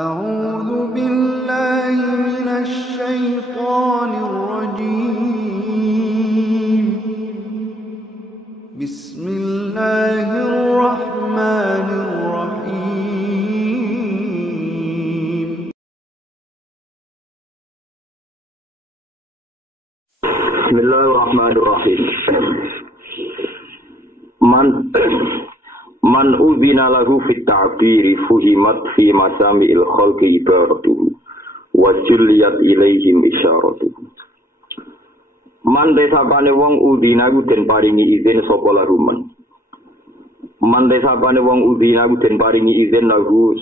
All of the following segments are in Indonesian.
أعوذ بالله من الشيطان الرجيم بسم الله الرحمن الرحيم بسم الله الرحمن الرحيم Man uzina lahu fit ta'biri fuhimat fi masami'il khalqi ibaratuhu wa julliyat ilaihim isyaratuhu. Man desapane wong udina ku den paringi izin sapa laruman. Man desapane wong udina ku den paringi izin lahu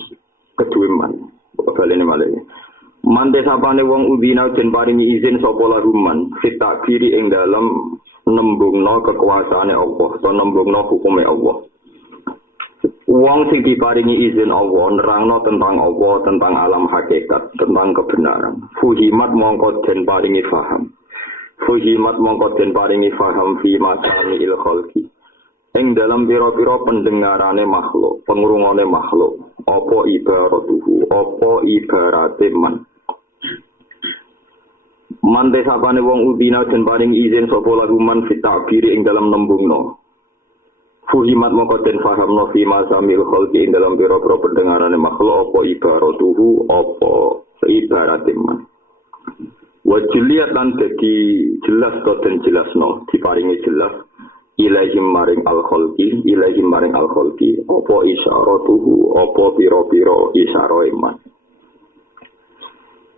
kedue man. Balene malih. Man desapane wong udina den paringi izin sapa laruman fit ta'biri ing dalem nembungno kekuasaane Allah atau nembungno hukume Allah. Wong sing diparingi izin Allah nerangno tentang Allah, tentang alam hakikat, tentang kebenaran. Fuhimat mongko den paringi faham. Fuhimat mongko den paringi faham fi masami'il khalqi. Ing dalam pira-pira pendengarane makhluk, pengrungone makhluk. Apa ibaratuhu, apa ibarate man. Man desapane wong udina den paringi izin sapa laguman fi ta'biri ing dalam nembungno. Fuhimat mongko den fahamno fi masamil khalqi ing dalam pira-pira pendengarane makhluk apa ibaratuhu apa ibarate man. Wa juliyat lan dadi jelas to den jelasno diparingi jelas ilaihim maring al khalqi apa isyaratuhu apa pira-pira isyarae man.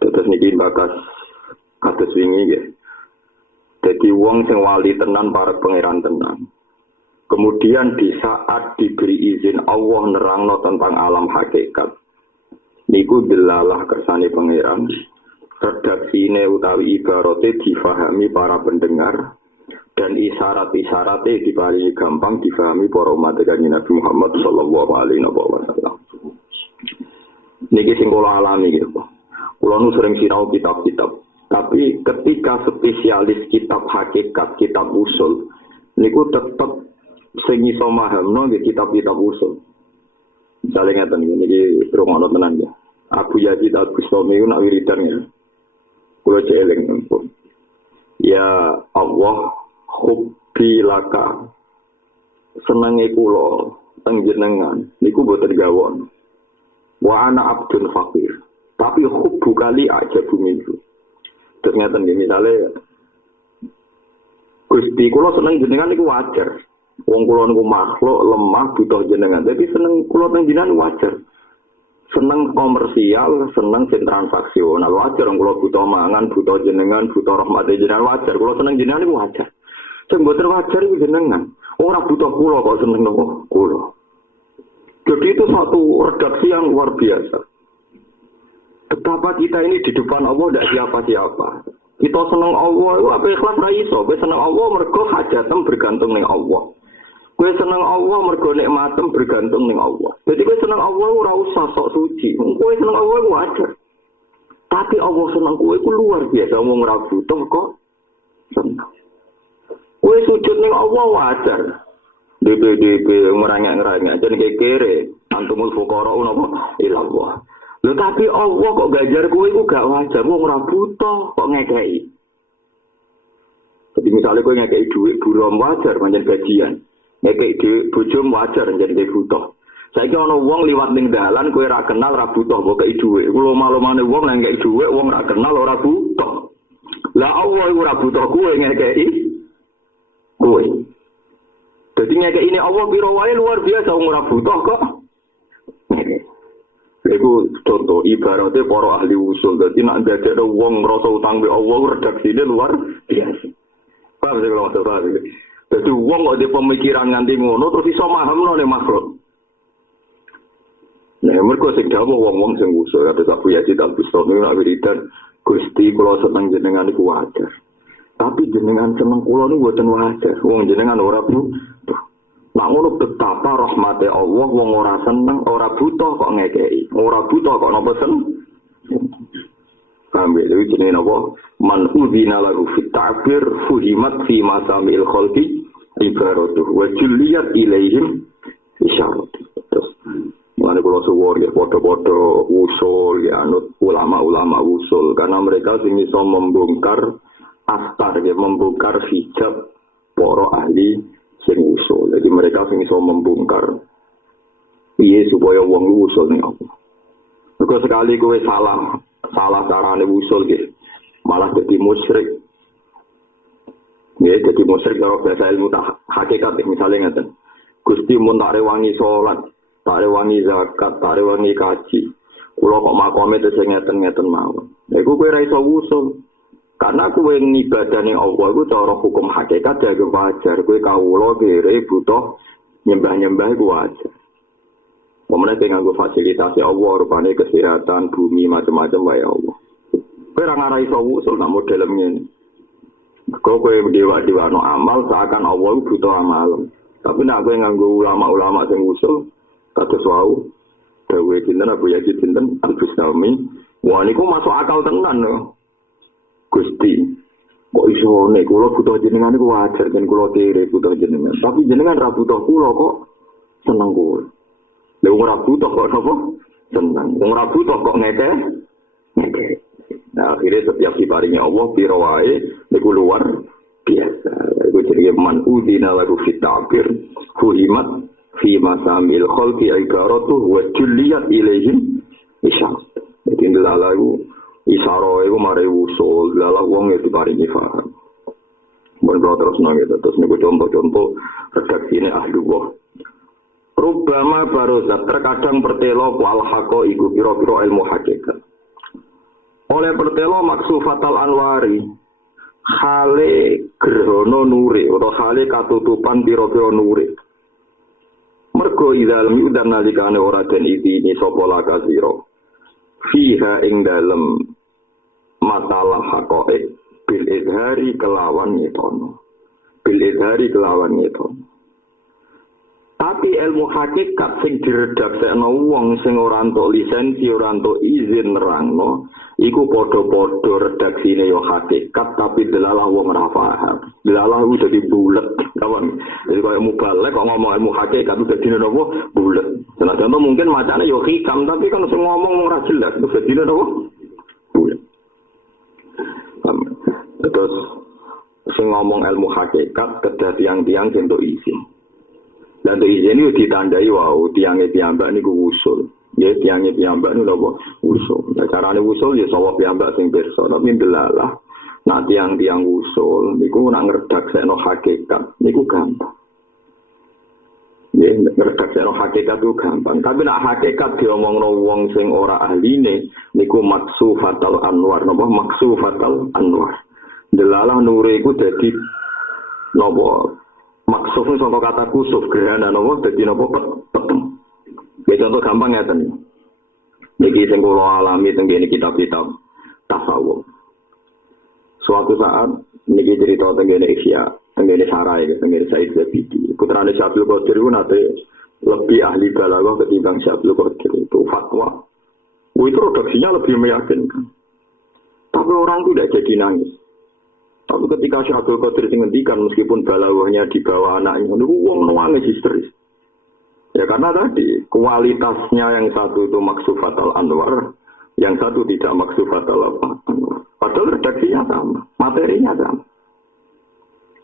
Terus niki bakas kados wingi nggih. Dadi wong sing wali tenan para pangeran tenan. Kemudian di saat diberi izin Allah nerangno tentang alam hakikat. Niku delalah kersane pangeran. Redaksine utawi ibarate difahami para pendengar dan isyarat-isyaratnya diparingi gampang difahami para umat Kanjeng Nabi Muhammad sallallahu alaihi wasallam. Niki sing kula alami gitu. Kula nu sering sinau kitab-kitab. Tapi ketika spesialis kitab hakikat, kitab usul, niku tetap sing iso mahamno nggih kitab-kitab usul. Misale ngaten niki rungono tenan ya. Abu Yazid Al-Bustami ku nak wiridan ya. Kulo eling pun. Ya Allah, hubbi laka. Senenge kula teng jenengan niku boten gawon. Wa ana abdun fakir. Tapi hubbu kali aja bumi itu. Terus ngaten nggih misale Gusti kula seneng jenengan niku wajar. Wong kula niku makhluk lemah butuh jenengan. Tapi seneng kula teng jenengan wajar. Seneng komersial, seneng sing transaksional wajar. Kula butuh mangan, butuh jenengan, butuh rahmat jenengan wajar. Kula seneng jenengan niku wajar. Sing mboten wajar iku jenengan. Ora butuh kula kok seneng nopo kula. Jadi itu satu redaksi yang luar biasa. Betapa kita ini di depan Allah tidak siapa-siapa. Kita seneng Allah, apa ikhlas ra iso. Kowe seneng Allah mergo hajatem bergantung ning Allah. Kowe seneng Allah mergo nikmatem bergantung ning Allah. Jadi kowe seneng Allah ora usah sok suci. Kowe seneng Allah wajar. Tapi Allah seneng kowe iku luar biasa, wong ora butuh kok seneng. Kowe sujud ning Allah wajar. DPDP ngerangek-ngerangek jenenge kere, antumul fuqara napa ilallah. Lho tapi Allah kok gajar kowe iku gak wajar, wong ora butuh kok ngekeki. Jadi misalnya kowe ngekeki dhuwit burom wajar pancen gajian. Ngekeki dhuwit bojom wajar jenenge butuh. Saiki ana wong liwat ning dalan kowe ora kenal ora butuh kok kei dhuwit. Kulo malumane wong nek ngekeki dhuwit wong ora kenal ora butuh. Lah Allah iku ora butuh kowe ngekeki kowe. Dadi ngekeki ini Allah pira wae luar biasa wong ora butuh kok. Iku contoh ibaratnya para ahli usul. Jadi nak jajak ada wong ngerasa utang be Allah redaksinya luar biasa. Paham sih kalau maksud saya? Jadi wong kok ada pemikiran nganti ngono terus iso mahamno nek makhluk. Nah, mergo sing dawuh wong-wong sing usul ada Abu Yazid Al-Bustami nak wiridan Gusti kula seneng jenengan iku wajar. Tapi jenengan seneng kula niku mboten wajar. Wong jenengan ora butuh. Nak ngono betapa rahmate Allah wong ora seneng, ora butuh kok ngekeki. Ora butuh kok napa seneng. Ambil iki jenenge napa? Man uzina lahu fit ta'bir fuhimat fi masamil khalqi ibaratuh wa julliyat ilaihim isyarat. Terus Mulane kula suwun ya padha-padha usul ya anut ulama-ulama usul karena mereka sing iso membongkar astar ya membongkar hijab para ahli sing usul. Jadi mereka sing iso membongkar piye supaya wong usul ning apa. Mergo sekali kowe salah carane usul nggih malah dadi musyrik. Ya, jadi musyrik kalau bahasa ilmu tak hakikat misalnya ngeten. Gusti mun tak rewangi salat, tak rewangi zakat, tak rewangi kaji. Kula kok makome terus ngeten-ngeten mawon. Lha iku kowe ora iso usul. Karena kowe ngibadane Allah iku cara hukum hakikat ya wajar. Kowe kawula kere butuh nyembah-nyembah iku wajar. Pemene nganggo fasilitasi Allah rupane kesehatan, bumi macam-macam wae Allah. Kowe ora ngara iso usul nak model ngene. Kowe dewa-dewa no amal seakan Allah butuh amal. Tapi nek kowe nganggo ulama-ulama sing usul kados wau dawuh sinten Abu Yazid sinten Al-Bustami, wah niku masuk akal tenan lho. Gusti, kok iso nek kula butuh jenengan niku wajar kan kula kere butuh jenengan. Tapi jenengan ra butuh kula kok seneng kowe. Lha wong ora butuh kok napa? Seneng. Wong ora butuh kok ngeke. Nah, akhirnya setiap diparingi Allah pira wae niku luar biasa. Iku jenenge man udina lahu fit ta'bir fuhimat fi masamil khalqi ibaratu wa julliyat ilaihim isyaq. Jadi ndelalah iku isaro iku mare usul, ndelalah wong iki diparingi paham. Mun terus nang itu terus niku contoh-contoh redaksine ahlullah. Rubama barozat terkadang pertelo wal haqo iku pira-pira ilmu hakikat. Oleh pertelo maksufatal anwari khale gerhana nure atau khale katutupan pira-pira nure. Mergo idal miudan nalikane ora den idini sapa lakasira. Fiha ing dalem masalah haqaiq bil izhari kelawan nyetono. Bil izhari kelawan nyetono. Tapi ilmu hakikat sing diredaksekno wong sing ora entuk lisensi, ora entuk izin nerangno, iku padha-padha redaksine yo hakikat tapi delalah wong ora paham. Delalah iku dadi bulet, kawan. Jadi koyo mubalek kok ngomong ilmu hakikat itu dadi napa? Bulet. Senajan to mungkin macane yo hikam tapi kan sing ngomong ora jelas, dadi napa? Bulet. Terus sing ngomong ilmu hakikat kedah tiang-tiang sing entuk izin. Dan untuk izin itu ditandai wow tiangnya piyambak niku usul. Ya tiangnya piyambak niku napa usul. Nah carane usul ya sapa piyambak sing pirsa tapi delalah nak tiang-tiang usul niku nak ngredaksekno hakikat niku gampang. Ya ngredaksekno hakikat itu gampang. Tapi nak hakikat diomongno wong sing ora ahline niku maksufatal anwar napa maksufatal anwar. Delalah nure iku dadi napa maksuf itu contoh kata kusuf gerhana nopo jadi nopo peteng. Ya contoh gampang ya ten. Niki sing kula alami teng kene kitab-kitab tasawuf. Suatu saat niki cerita teng kene Ihya, teng kene Sarai, teng kene Said Zabidi. Putrane Syabdul Qadir ku nate lebih ahli balaghah ketimbang Syabdul Qadir itu fatwa. Itu redaksinya lebih meyakinkan. Tapi orang itu tidak jadi nangis. Tapi ketika Syabdul Qadir ngendikan meskipun balaghahnya di bawah anaknya, niku wong nangis histeris. Ya karena tadi kualitasnya yang satu itu maksufatal anwar, yang satu tidak maksufatal anwar. Padahal redaksinya sama, materinya sama.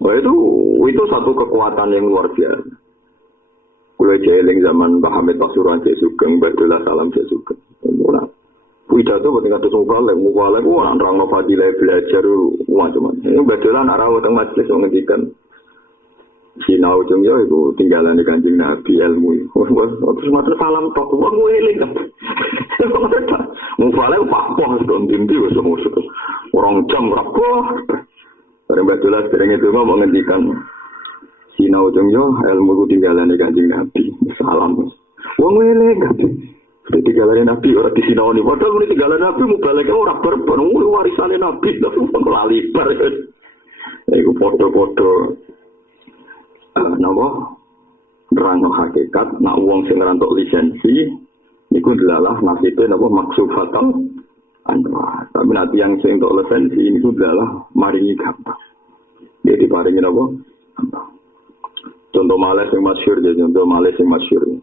Wah itu satu kekuatan yang luar biasa. Kulo jeling zaman Pak Hamid Pasuruan Cek Sugeng, Badullah Salam Cek Sugeng. Pidato penting kados mubalek ora nerangno fadilah belajar macam-macam. Ini betulan arah weteng majelis ngendikan sinau jeng yo iku tinggalane Kanjeng Nabi ilmu. Terus matur salam tok wong eling. Mubalek papoh ndindi wis musuh. Orang jam rapoh. Bareng betulan dereng itu ngomong ngendikan sinau jeng yo ilmu ku tinggalane Kanjeng Nabi. Salam. Wong eling. Tinggalan Nabi orang di sinau ni. Padahal ini tinggalan Nabi mubalek orang berber. Warisannya Nabi tapi lali bar. Iku podo-podo. Napa? Nerangno hakikat. Nak uang sing ngerantuk lisensi. Iku adalah nasibnya napa maksufatal anwar. Tapi nanti yang sing untuk lisensi ini adalah maringi gampang. Dia diparingi napa? Gampang. Contoh Males yang masyhur. Contoh Males yang masyhur.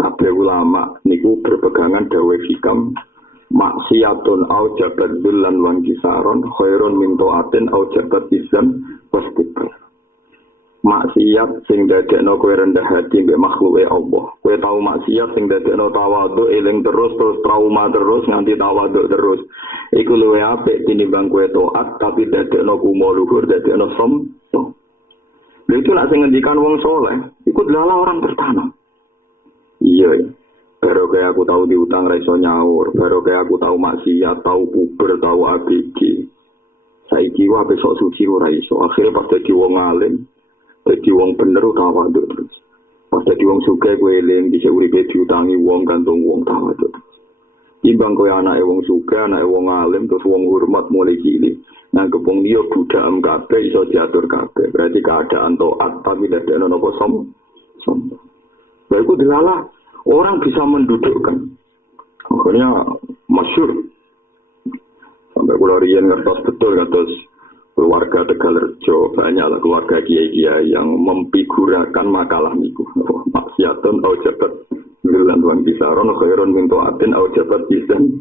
kabeh ulama niku berpegangan dawuh hikam maksiatun au jabat dzullan wan kisaron khairun min taatin au jabat izan wastikbar. Maksiat sing dadekno kowe rendah hati mbek makhluke Allah. Kowe tau maksiat sing dadekno tawadhu eling terus trauma terus nganti tawadhu terus. Iku luwih apik tinimbang kowe taat tapi dadekno kumo luhur dadekno sombong. Lha itu nak sing ngendikan wong saleh, iku adalah orang pertama. Iya. Baru kayak aku tahu diutang ra iso nyaur, baru kayak aku tahu maksiat, tahu puber, tahu ABG. Saiki wae besok suci ora iso. Akhire pas dadi wong alim jadi wong bener tawadhu terus. Pas dadi wong sugih kowe eling dhisik uripe diutangi wong gantung wong tawadhu. Timbang kowe anake wong sugih, anake wong alim terus wong hormat mulai cilik. Nang kepung dia budak kabeh iso diatur kabeh. Berarti keadaan taat tapi dadekno napa sombong. Baikku dilalah orang bisa mendudukkan. Makanya masyhur. Sampai kula riyen ngertos betul kados keluarga Tegalrejo, banyaklah keluarga kiai-kiai yang memfigurakan makalah niku. Maksiatun au jabat dzullan wan kisaron khairun min taatin au jabat izan.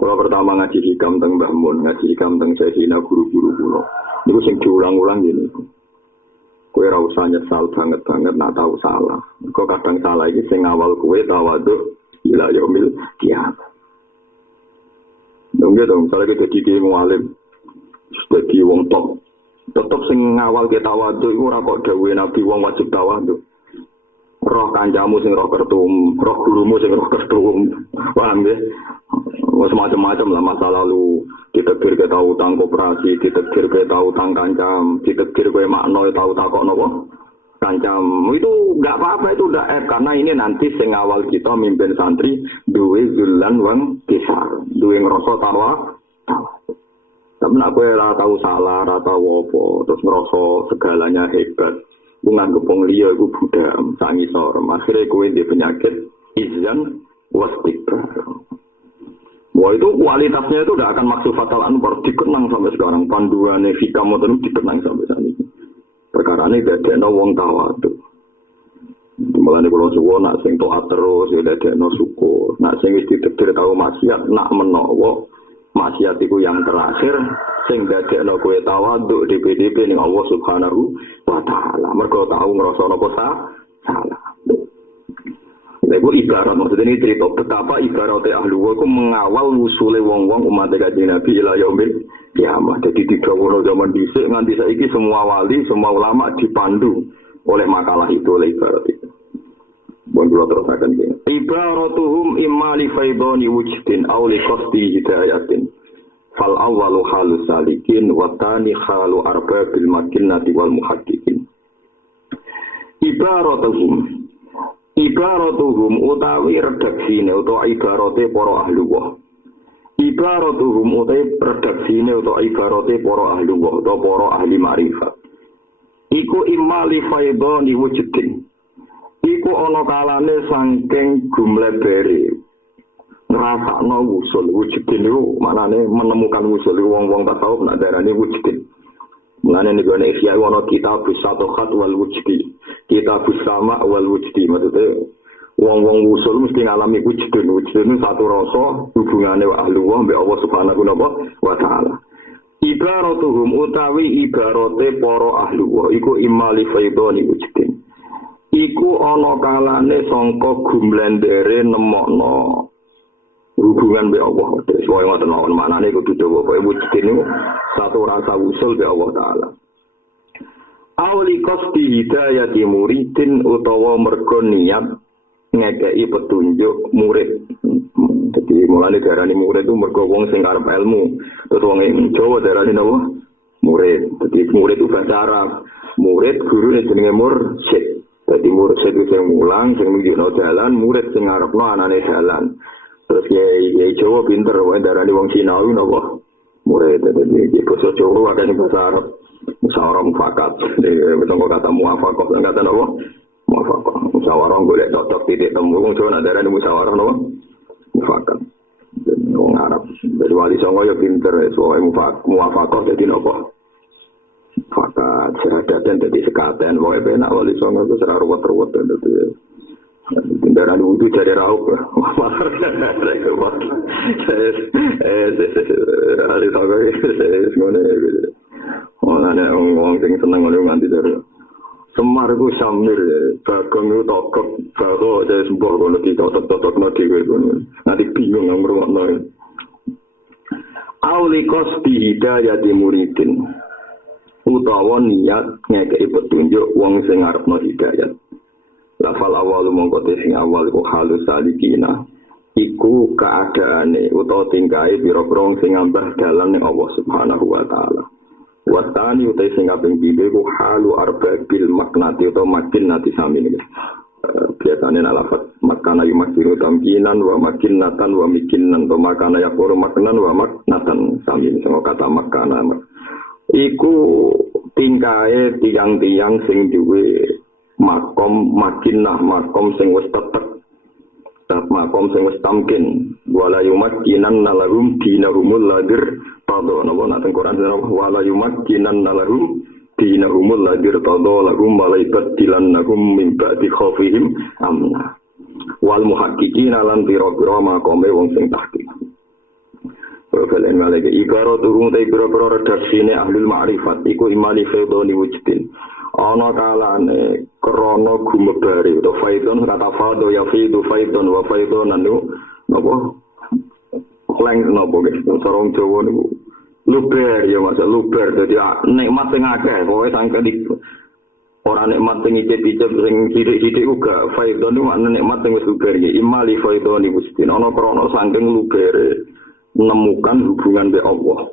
Kalau pertama ngaji hikam teng Mbah Mun, ngaji hikam teng Sayyidina guru-guru kula. Niku sing diulang-ulang ngene iku. Kowe ora usah nyesal banget nak tahu salah. Kok kadang salah iki sing awal kowe tawadhu ila yaumil kiamat. Dong, misalnya kita jadi mualim, jadi wong top, tetap sing ngawal kita tawadhu iku ora kok dawuhe Nabi wong wajib tawadhu. Roh kancamu sing roh kertum, roh gurumu sing roh kertum. Paham ya? Macam-macam lah masa lalu. Ditegir ke tahu utang koperasi, ditegir ke tahu utang kancam, ditegir ke makna tahu takok nopo kancam. Itu enggak apa-apa, itu udah karena ini nanti sing awal kita mimpin santri duwe dzullan wang kisar, duwe ngrasa tawa. Tapi nak kowe ora tahu salah, ora tahu apa, terus ngrasa segalanya hebat. Ku nganggep wong liya iku budak, sangisor. Akhire kowe ndek penyakit izan wastikbar. Wah itu kualitasnya itu tidak akan maksud fatal anwar dikenang sampai sekarang panduannya hikam itu dikenang sampai saat ini. Perkara ini tidak ada wong tawadhu. Mulane kula suwun nak sing taat terus ya dadekno syukur. Nak sing wis ditegir tau maksiat nak menawa maksiat iku yang terakhir sing dadekno kowe tawadhu DPDP ning Allah Subhanahu wa taala. Mergo tau ngrasa napa salah. Iku ibarat maksudnya ini cerita betapa ibaratnya ahli waku mengawal usule wong-wong umat Kanjeng Nabi ila yaumil kiamat. Jadi tidak wono zaman dhisik nganti saiki semua wali, semua ulama dipandu oleh makalah itu, oleh ibarat itu. Bon kula terusaken iki. Ibaratuhum imma li faidani wujdin aw li qasdi hidayatin. Fal awwalu halus salikin wa tsani halu arbabil makinnati wal muhaqqiqin. Ibaratuhum utawi redaksine utawa ibarate para ahli wa. Ibaratuhum utawi redaksine utawa ibarate para ahli wa utawa para ahli ma'rifat. Iku imali faidani wujudin. Iku ana kalane saking gumlebere. Ngrasakno wusul wujudin niku manane menemukan wusul wong-wong tasawuf nak darane wujudin. Mulane nek ana Ihya ana kitab Satohat wal Wujdi. Kitab Sama wal Wujdi maksudnya wong-wong wusul mesti ngalami wujudun. Wujudun satu rasa hubungane wa ahluwah mbek Allah Subhanahu wa taala. Ibaratuhum utawi ibarate para ahluwah iku imali faidoni wujudin. Iku ana kalane sangka gumlendere nemokno hubungan be Allah. Sesuai ngoten mawon maknane kudu dawa kaya wujudin niku satu rasa usul be Allah taala. Auli qasdi hidayati muridin utawa mergo niat ngekeki petunjuk murid. Jadi mulane darani murid itu mergo wong sing arep ilmu. Terus wong Jawa darani napa? Murid. Jadi murid itu bahasa Arab. Murid gurune jenenge mursyid. Jadi mursyid itu sing mulang, sing nunjukno jalan, murid sing ngarepno anane jalan. Terus kiai Jawa pinter, wae darani wong Cina ku napa? Murid. Jadi basa Jawa akeh bahasa Arab. Musyawarah mufakat. Betul kata muafakat, kata napa? Muafakat. Musyawarah golek cocok titik temu. Wong Jawa nak darani musyawarah napa? Mufakat. Wong Arab. Dari wali songo ya pinter, soe muafakat dadi napa? Mufakat. Seradaten dadi sekaten. Wae penak wali songo itu serah ruwet-ruwet dadi. Kendaraan itu jadi raup. Hari tahu saya ngomong sing seneng ngono nganti dari Semar ku samir Bagong itu tokok Bago saya sembuh kalau ditotok nanti nanti bingung yang bermakna Aulikos bihidayati muridin utawa niat ngekei petunjuk wong sing ngarepno hidayat lafal awal mongko sing awal iku halus salikina iku keadaane utawa tingkahe pira-pira sing ngambah dalan ning Allah Subhanahu wa taala Watani utai sing kaping 3 ku halu arbabil maknati atau makinnati sami niki. Biasane nek lafaz makana yumakiru tamkinan wa makinnatan wa mikinnan to makana yaqulu maknan wa maknatan sami sing kata makana. Iku tingkae tiang-tiang sing duwe makom makinnah makom sing wis tetep makom sing wis tamkin wala yumakkinan lahum dinahumul ladir tado napa nang Quran wala yumakkinan lahum dinahumul ladir tado lahum malaikat dilannahum min ba'di khaufihim amna wal muhaqqiqin lan biro-biro makome wong sing tahqiq Profil malaikat ibaro turung te biro-biro redaksine ahlul ma'rifat iku imani faidoni wujdin ana kalane krana gumebare utawa faidon kata fado ya fidu faidon wa faidon anu napa leng napa gitu sarong Jawa niku luber ya Mas luber dadi nikmat sing akeh pokoke sangkene ora nikmat sing icip-icip sing sithik-sithik uga faidon niku maknane nikmat sing wis luber iki imali faidon niku ana krana saking lubere menemukan hubungan be Allah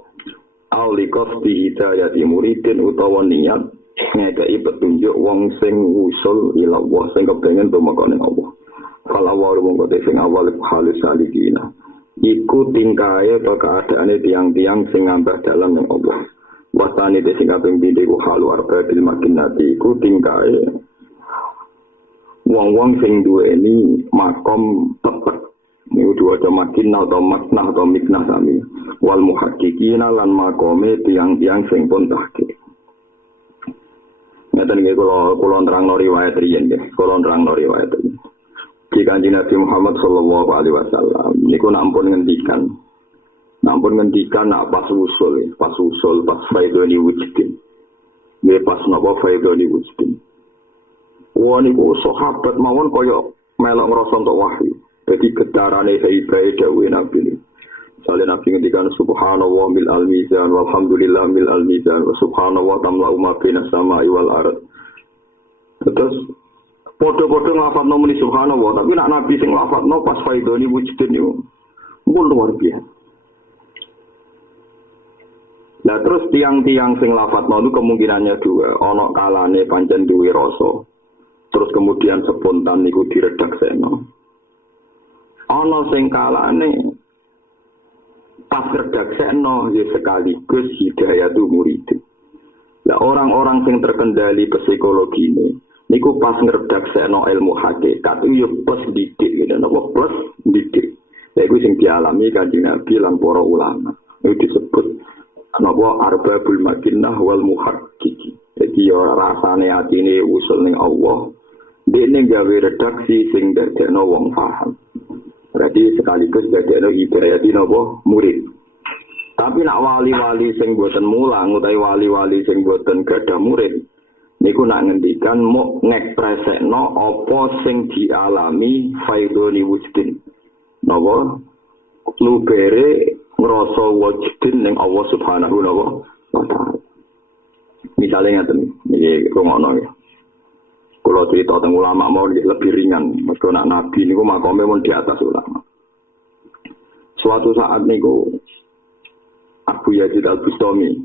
aulikos bi hidayati muridin utawa niat ngekei petunjuk wong sing usul ila Allah sing kepengin tumekane Allah. Kalau awal mongko sing awal halus salikina. Iku tingkae atau keadaane tiang-tiang sing ngambah dalam ning Allah. Wasane sing kaping 3 ku halu arbabil makinnati iku tingkae wong-wong sing duweni makom tetep. Niku diwaca makinnah atau maknah atau miknah sami. Wal muhaqqiqina lan makome tiang-tiang sing pun tahqiq. Ngeten nggih kula nerangno riwayat riyen nggih, kula nerangno riwayat. Ki Kanjeng Nabi Muhammad sallallahu alaihi wasallam niku nampun ngendikan nak pas usul pas faidoni wujdin. Nggih pas napa faidoni wujdin. Wah niku sahabat mawon kaya melok ngrasa entuk wahyu. Dadi getarane haibae dawuhe Nabi. Salih Nabi ngendikan subhanallah mil al-mizan walhamdulillah mil al-mizan wa subhanallah tamla'u ma baina samai wal ard. Terus padha-padha nglafadzno muni subhanallah tapi nek Nabi sing nglafadzno pas faidoni wujudin niku luar biasa. Nah terus tiang-tiang sing nglafadzno itu kemungkinannya dua, ana kalane pancen duwe rasa. Terus kemudian spontan niku diredaksekno. Ana sing kalane pas redaksekno ya sekaligus hidayatu murid. Lah orang-orang sing terkendali psikologi ini niku pas ngredaksekno ilmu hakikat itu ya plus didik gitu napa plus didik. Lha iku sing dialami Kanjeng Nabi lan para ulama. Itu disebut napa arbabul makinnah wal muhaqqiqi. Jadi ya rasane atine usul ning Allah. Dene gawe redaksi sing dadekno wong paham. Berarti sekaligus dadekno hidayati napa murid. Tapi nak wali-wali sing boten mulang utawi wali-wali sing boten gadah murid niku nak ngendikan mok ngekspresekno apa sing dialami faidoni wujdin. Napa lubere ngrasa wujdin ning Allah Subhanahu wa taala. Misale ngaten iki rumono ya. Kalau cerita tentang ulama mau lebih ringan, mereka nak nabi niku makome mun di atas ulama. Suatu saat niku Abu Yazid Al-Bustami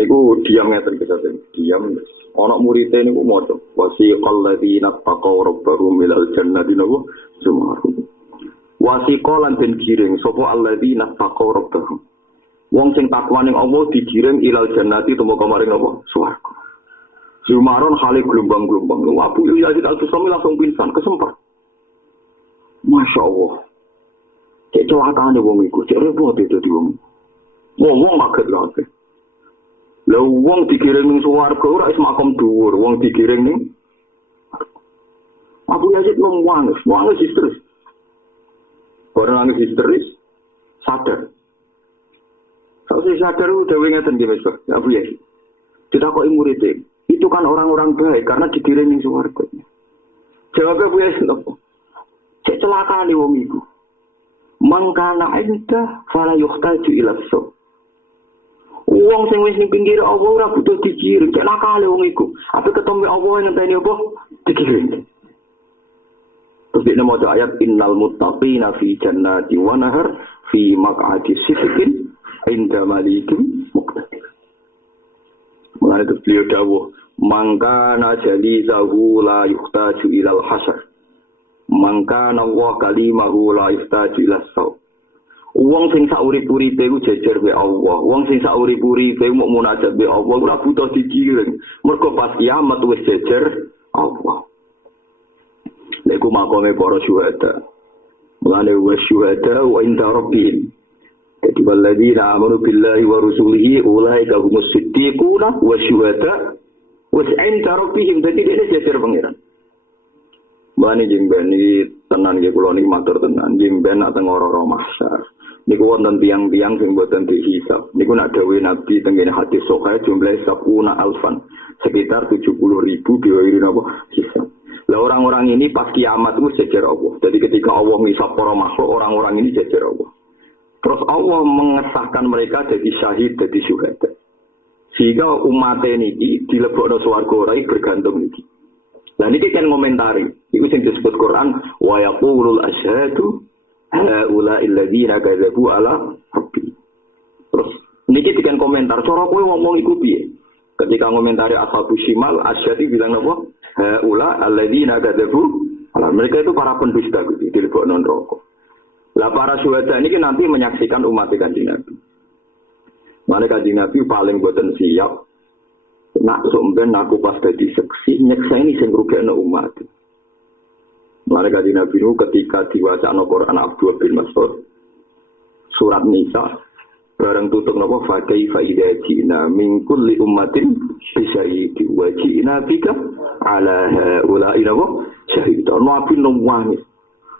niku diam ngeten kesaten, diam. Ana murid-e niku maca wasiqal ladzina taqaw rabbahum ilal jannati niku sumarum. Wasiqa lan den giring sapa alladzina taqaw rabbahum. Wong sing takwa ning Allah digiring ilal jannati tumeka maring apa? Swarga. Sumaron hale gelombang-gelombang. Abu Yazid Al-Bustami langsung pingsan, kesempat. Masya Allah. Cek celakane wong iku, cek repot itu di wong. Wong kaget kabeh. Lah wong digiring ning swarga ora is makom dhuwur, wong digiring ning Abu Yazid nangis histeris. Orang nangis histeris, sadar. Kalau saya sadar udah ngeten nggih Mas Abu Yazid. Ditakoki muridé, itu kan orang-orang baik karena dikirim ning swarga. Jawabnya Abu Yazid apa? Cek celaka nih wong iku. Mangkana inda fala yuhtaju ila sab. Wong sing wis ning pinggir Allah ora butuh dikirim, cek nakale wong iku. Apa ketemu Allah ngenteni apa? Dikirim. Terus dia mau ayat innal muttaqina fi jannati wa nahar fi maq'adi sidqin inda malikin muqtadir. Mulane terus beliau dawuh, mangkana jalisahu la yuhtaju ilal hasar. Mangkana wa kalimahu la yuhtaju ilas saw. Wong sing saurip-uripe ku jejer be Allah. Wong sing saurip-uripe muk munajat be Allah ora butuh dikirim. Mergo pas kiamat wis jejer Allah. Iku makome para syuhada. Mulane wa syuhada wa inda rabbihim. Jadi walladzina amanu billahi wa rusulihi ulaika humus siddiquna wa syuhada wa inda rabbihim. Dadi dene jejer pangeran. Mulane jemben iki tenan nggih kula niki matur tenan. Jemben nak teng ora mahsyar. Niku wonten tiang-tiang sing boten dihisab. Niku nak dawuh Nabi teng hadis sahih jumlahe 10.000 sekitar 70.000 diwiri napa hisab. Lah orang-orang ini pas kiamat itu jejer Allah. Jadi ketika Allah ngisap para makhluk, orang-orang ini jejer Allah. Terus Allah mengesahkan mereka jadi syahid, jadi syuhada. Sehingga umat ini dilebokno swarga ora bergantung iki. Lah niki kan komentari. Iku sing disebut Quran wa yaqulul asyhadu haula alladziina kadzabu ala rabbi. Terus niki dikan komentar, cara kowe ngomong iku piye? Ketika komentari ashabu shimal, asyhadu bilang apa? Haula alladziina kadzabu ala. Mereka itu para pendusta gitu, dilebokno neraka. Lah para syuhada ini nanti menyaksikan umat Kanjeng Nabi. Mane Kanjeng Nabi paling boten siap. Nak somben aku pas dadi seksi nyeksa ini sing rugekno umat. Mane Kanjeng Nabi itu ketika diwacana Quran Abdullah bin Mas'ud surat Nisa bareng tutup napa fa kaifa idza ji'na min kulli ummatin bi syahidin wa ji'na bika ala haula'i syahidan. Nabi nangis.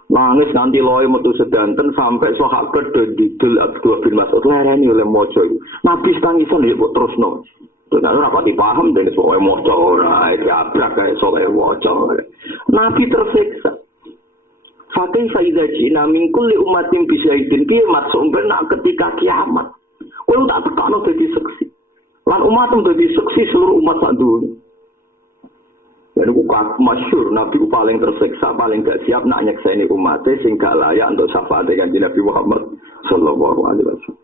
Nangis nganti loe metu sedanten sampai sahabat didul Abdullah bin Mas'ud lereni oleh maca iku. Nabi tangisan ya kok terusno. Nek ora pati paham dene soe maca ora diabrak kae soe waca. Nabi tersiksa. Fakai faiza jina min kulli ummatin bi syahidin piye maksud benak ketika kiamat. Kowe tak tekano dadi seksi. Lan umatmu dadi seksi seluruh umat sak dunya. Dan itu masyhur Nabi paling tersiksa, paling gak siap nak nyekseni umatnya sing gak layak untuk syafaat dengan Nabi Muhammad sallallahu alaihi wasallam.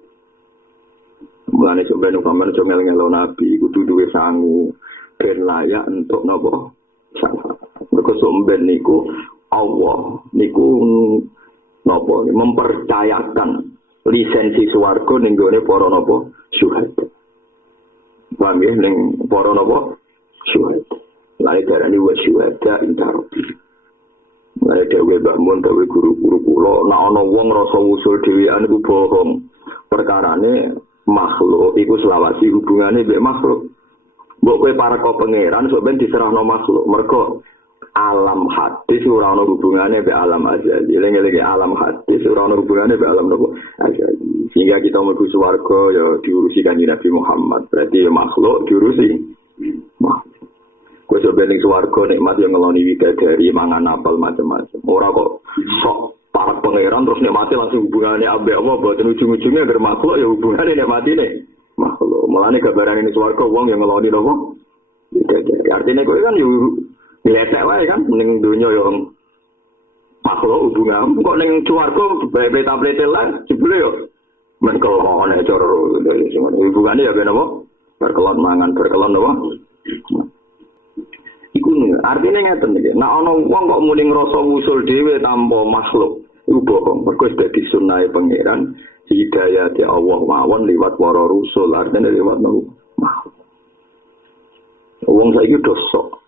Mulane sampeyan umpamane ngel-ngelo Nabi kudu duwe sangu ben layak untuk napa syafaat. Mergo sampeyan niku Allah niku napa mempercayakan lisensi swarga ning gone para napa syuhada. Paham ya ning para napa syuhada. Lain darani wa syuhada inda rabbi. Lain dhewe bangun dhewe guru-guru kula nek ana wong rasa usul dhewean iku bohong. Perkarane makhluk iku selawasi hubungane mbek makhluk. Mbok kowe para kok pangeran sok ben diserahno makhluk. Mergo alam hadis ora ana hubungane mbek alam azali. Eling-eling alam hadis ora ana hubungane mbek alam nopo azali. Sehingga kita mlebu swarga ya diurusi Kanjeng Nabi Muhammad. Berarti makhluk diurusi makhluk. Kowe coba ning swarga nikmat yang ngeloni widadari mangan apel macam-macam. Ora kok sok para pangeran terus nikmati langsung hubungannya ambek apa boten ujung-ujungnya agar makhluk ya hubungannya nikmatine makhluk. Mulane gambaran ini swarga wong yang ngeloni napa widadari. Artinya kowe kan yo nglethek wae kan ning donya yo makhluk hubungan kok ning swarga beta-beta lah jebule yo men kelone cara hubungane ya ben apa berkelon mangan berkelon apa. Iku artinya ngeten iki. Nek ana wong kok muni ngrasa usul dhewe tanpa makhluk, iku bohong. Mergo dadi sunnahe pangeran, hidayah di Allah mawon liwat para rasul, artinya liwat makhluk. Wong saiki dosok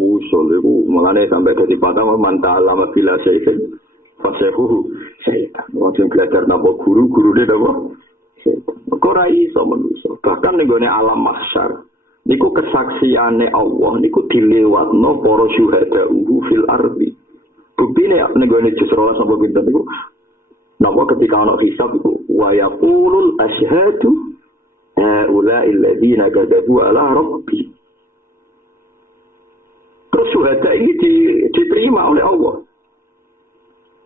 usul iku mulane sampai dadi patah manta'allama bila syai'in fasahuhu syai'an. Wong sing belajar napa guru-gurune napa? Kok ora iso manusa. Bahkan ning gone alam mahsyar niku kesaksiane Allah niku dilewatno para syuhada fil ardi. Buktine nek ngene jus 12 sampai pinten niku napa ketika ana hisab iku wa yaqulul asyhadu ulai alladziina kadzabu ala rabbi. Terus syuhada ini diterima oleh Allah.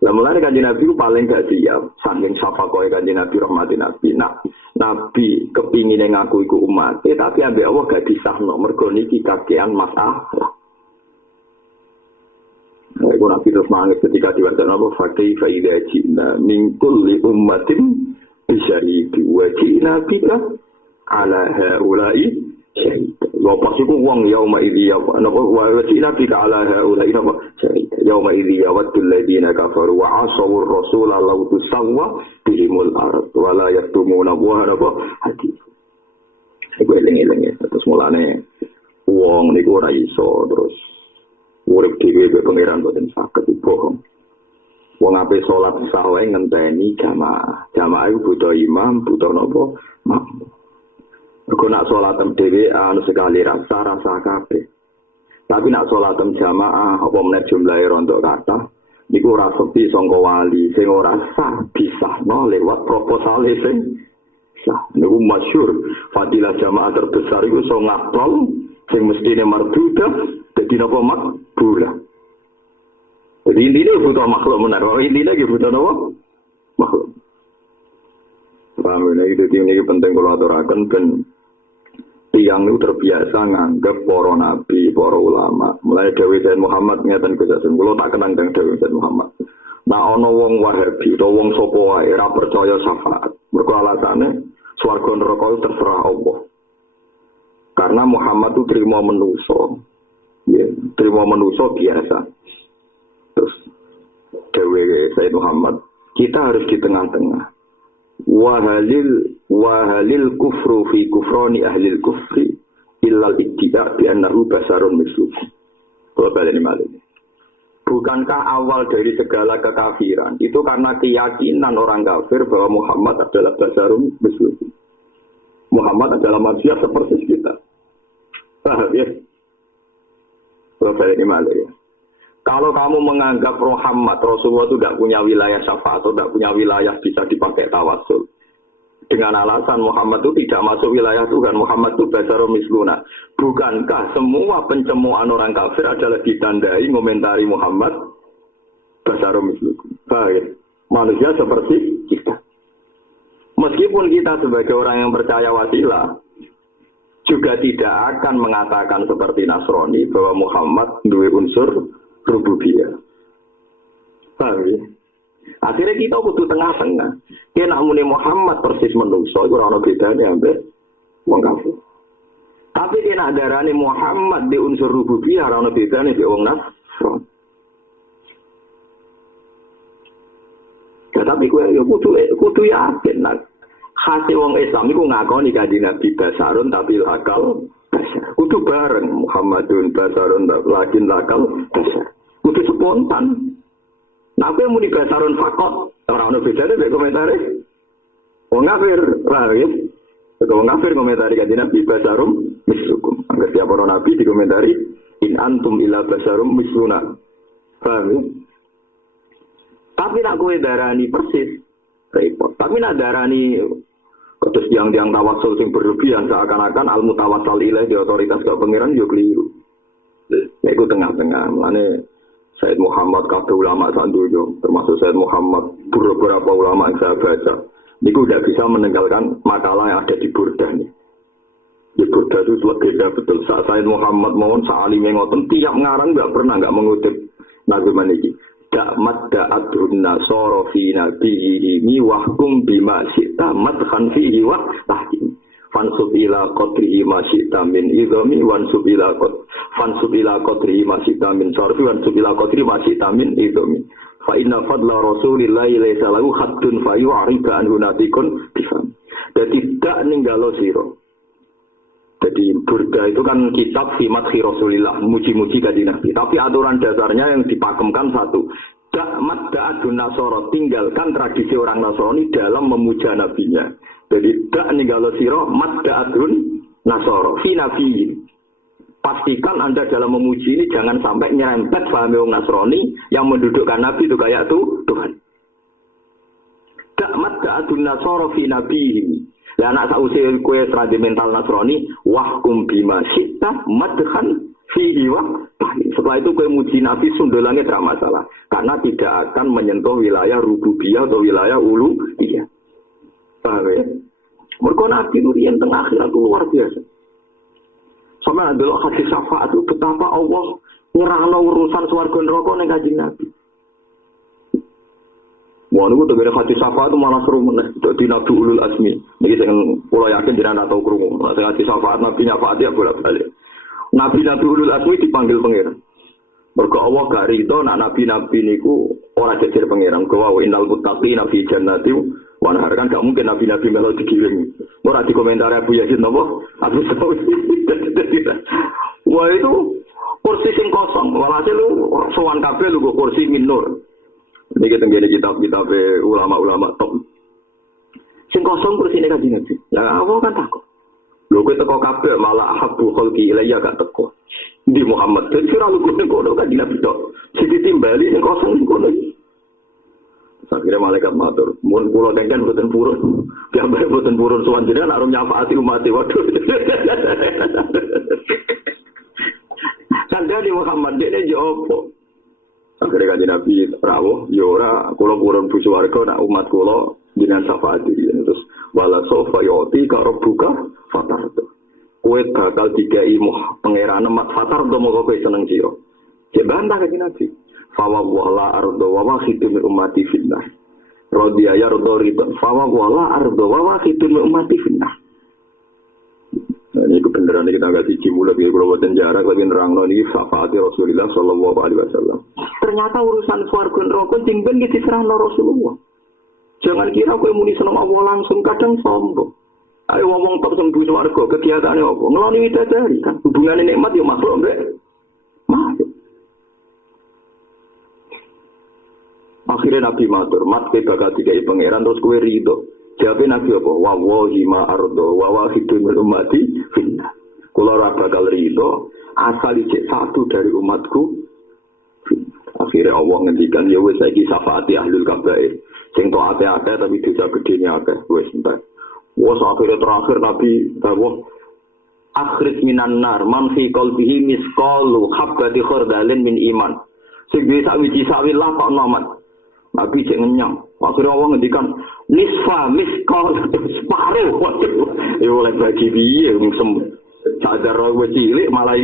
Lah mulane Kanjeng Nabi paling gak siap saking syafakoe Kanjeng Nabi rahmatin Nabi. Nah, Nabi kepingine ngaku iku umat, tapi ambek Allah gak disahno mergo niki kakean masalah. Iku Nabi terus nangis ketika diwacana apa fakih fa idza jinna min kulli ummatin bisyahidi wa jinna bika ala haula'i syahid. Wa pasiku wong yauma idzi ya napa wa jinna bika ala haula'i napa syahid. Yauma idzi yawaddul ladina kafaru wa asawur rasul law tusawwa bihimul ard wa la yaktumuna wa napa hadis. Iku eling-eling terus mulane wong niku ora iso terus urip dhewe be pangeran boten saged bohong. Wong ape salat sah wae ngenteni jamaah. Jamaah iku butuh imam, butuh napa? Makmum. Mergo nak salatem dhewe anu sekali rasa kabeh. Tapi nak salatem jamaah apa meneh jumlahe rontok kathah niku ora sepi sangka wali sing ora sah disahno lewat proposal sing sah. Niku masyhur fadilah jamaah terbesar iku so ngaktol sing mestine mardudah dadi napa makbulah. Jadi intinya butuh makhluk benar. Intinya lagi butuh napa? Makhluk. Paham ini penting kalau aturaken ben tiyang itu terbiasa nganggep para nabi, para ulama. Mulai Dewi Said Muhammad ngeten kejasen. Kula tak kenang dengan Dewi Said Muhammad. Nah ana wong Wahabi utawa wong sapa wae ora percaya syafaat. Mergo alasane swarga neraka itu terserah Allah. Karena Muhammad itu terima manusa. Ya, terima manusa biasa. Terus Dewi Said Muhammad, kita harus di tengah-tengah. Wahalil kufru fi kufrani ahlil kufri illal ittida' bi annahu basarun misluh. Kalau balik ini. Bukankah awal dari segala kekafiran itu karena keyakinan orang kafir bahwa Muhammad adalah basarun misluh. Muhammad adalah manusia seperti kita. Paham ya? Kalau balik ini. Kalau kamu menganggap Muhammad, Rasulullah itu tidak punya wilayah syafaat atau tidak punya wilayah bisa dipakai tawasul. Dengan alasan Muhammad itu tidak masuk wilayah Tuhan, Muhammad itu basarun misluna. Bukankah semua pencemuan orang kafir adalah ditandai komentari Muhammad basarun misluna? Baik, manusia seperti kita. Meskipun kita sebagai orang yang percaya wasilah, juga tidak akan mengatakan seperti Nasrani bahwa Muhammad duwe unsur rububiyah. Paham ya? Akhirnya kita kudu tengah-tengah. Ya nak muni Muhammad persis menungso, itu ora ono bedane ambek wong kafir. Tapi dia nak darani Muhammad di unsur rububiyah ora ono bedane mbek wong Nasrani. Ya tapi kowe yo kudu yakin nak khase wong Islam iku ngakoni kanjeng Nabi basarun tapi lakal basar. Kudu bareng Muhammadun basarun lakin lakal basar. Kudu spontan. Nah, aku yang muni basarun fakot. Orang-orang bedanya mek komentare. Wong kafir, ya. Wong kafir komentari kanjeng Nabi basarum mislukum. Angger tiap orang Nabi dikomentari in antum ila basarum misluna. Paham ya? Tapi nak kowe darani persis repot. Tapi nak darani terus yang tawasul sing berlebihan seakan-akan al mutawassal ilaih di otoritas ke pangeran yo keliru. Nek iku tengah-tengah. Mulane Said Muhammad kabeh ulama sandoyo, termasuk Said Muhammad, beberapa ulama yang saya baca, niku tidak bisa meninggalkan makalah yang ada di Burdah nih. Di Burdah itu legenda betul. Said Muhammad mohon sa'alime ngoten tiap ngarang nggak mengutip nazman iki. Da'mat da'adun nasara fi nabiyhi wahkum bima syi'ta madkhan fihi wa tahkim. Fansub ila qadrihi ma syi'ta min idhami wansub ila qadrihi ma syi'ta min sarfi wansub ila qadrihi ma syi'ta min idhami. Fa inna fadla rasulillahi laysa lahu haddun fa yu'rida anhu natikun bifam. Jadi tidak ninggalo sira. Jadi Burda itu kan kitab fi madhi Rasulillah, muji-muji kanjeng Nabi. Tapi aturan dasarnya yang dipakemkan satu. Da'mat da'adun nasara, tinggalkan tradisi orang Nasrani dalam memuja nabinya. Jadi dak ninggalo sira mat da'adun Nasoro fi nabi. Pastikan Anda dalam memuji ini jangan sampai nyerempet paham wong Nasrani yang mendudukkan Nabi itu kayak Tuhan. Dakmat ka'adun Nasoro fi nabi. Lah anak sausé kowe serade mental Nasrani wahkum bima syitta madhan fihi wa. Setelah itu kowe muji Nabi sundulannya tidak masalah karena tidak akan menyentuh wilayah rububiyah atau wilayah uluhiyah. Paham ya? Mergo Nabi itu yang tengah akhirat itu luar biasa. Sama ada hadis syafaat itu betapa Allah nyerahno urusan swarga neraka ning Kanjeng Nabi. Wah, niku tegere hadis syafaat itu malah seru meneh. Dadi Nabi Ulul Azmi. Niki sing kula yakin jenengan tau krungu. Nek hadis syafaat Nabi nyafaat ya bolak-balik. Nabi Ulul Azmi dipanggil pangeran. Mergo Allah gak rido nek nabi-nabi niku ora jejer pangeran. Wa innal muttaqina fi jannati wa nahar kan gak mungkin nabi-nabi melo digiring. Ora dikomentar Abu Yazid napa? Abu Saud. Wah itu kursi sing kosong. Walhasil lu sowan kabeh lu kursi min nur. Niki tenggene kitab-kitab ulama-ulama top. Sing kosong kursi nek Kanjeng Nabi. Ya apa kan takut. Lho kowe teko kabeh malah habbu khalqi ilayya gak teko. Di Muhammad dadi ora lugu kono kan Nabi tok. Sing ditimbali sing kosong ning kono. Akhirnya malaikat matur, mun kula dengken boten purun. Piyambake boten purun sowan jenengan arep nyafaati umat e. Waduh. Sandali Muhammad dene yo opo? Akhirnya Kanjeng Nabi rawuh, yo ora kula purun bu swarga nak umat kula jenengan syafaati. Terus wala sofa yoti ka rabbuka fatartu. Kowe bakal dikai pangeran mat fatartu moko kowe seneng sira. Cek bantah Kanjeng Nabi. Fawa wala ardo wa wahidu min ummati finnah. Rodiya ya ardo ridho. Fawa wala ardo wa wahidu min ummati finnah. Nah, ini kebenaran ini kita agak siji mulai dari Kabupaten Jarak lagi nerangno ini syafaati Rasulullah sallallahu alaihi wasallam. Ternyata urusan swarga neraka jengben diserahno Rasulullah. Jangan kira kowe muni seneng Allah langsung kadang sombong. Ayo ngomong top sembuh swarga kegiatane apa? Ngeloni widadari kan hubungane nikmat ya makhluk mbek. Makhluk. Akhirnya Nabi matur, mat kowe bakal dikai pangeran terus kowe ridho. Jawabe Nabi apa? Wa wallahi ma ardo wa wahidun min ummati finna. Kula ora bakal ridho asal ijek satu dari umatku. Akhirnya Allah ngendikan ya wis saiki syafaati ahlul kabair. Sing taate akeh tapi dosa gedene akeh wis entek. Wes akhirnya terakhir Nabi dawuh akhrij minan nar man fi qalbihi misqalu habbati khardalin min iman. Sing bisa wiji sawi lah kok nomat. Nabi cek ngenyang. Akhirnya Allah ngendikan nisfa miskal separuh. Ya oleh bagi piye sadar wae cilik malah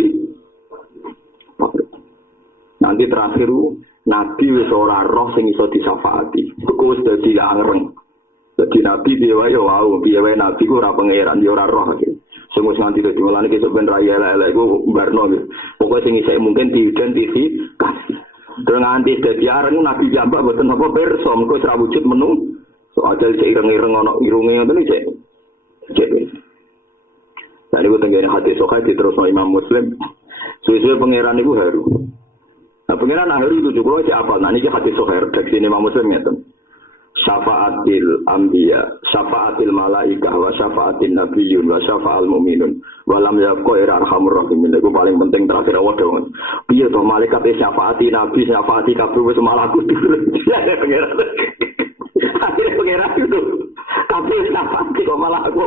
nanti terakhir Nabi wis ora roh sing iso disyafaati. Iku wis dadi angreng. Dadi Nabi piye wae piye wae Nabi ku ora pangeran ya ora roh iki. Sing wis nganti dadi mulane kesuk ben raya elek-elek iku barno iki. Pokoke sing isih mungkin diidentifikasi. Terus nganti dadi areng Nabi jambak boten apa pirsa mengko ora wujud menu soalnya cek ireng-ireng ana irunge ngoten iki cek. Nah niku tenggene hadis sahih diterusno Imam Muslim. Suwe-suwe pangeran niku haru. Nah pangeran haru itu juga cek apa? Nah niki hadis sahih redaksi Imam Muslim ngeten. Syafaatil anbiya, syafaatil malaikah wa syafaatin nabiyyun wa syafa'al mu'minun. Walam yaqqa irhamur rahimin. Iku paling penting terakhir awak dong. Piye to malaikat syafaati nabi, syafaati kabeh wis malah kudu. Ya pangeran. Akhirnya pangeran itu kabeh syafaati kok malah aku.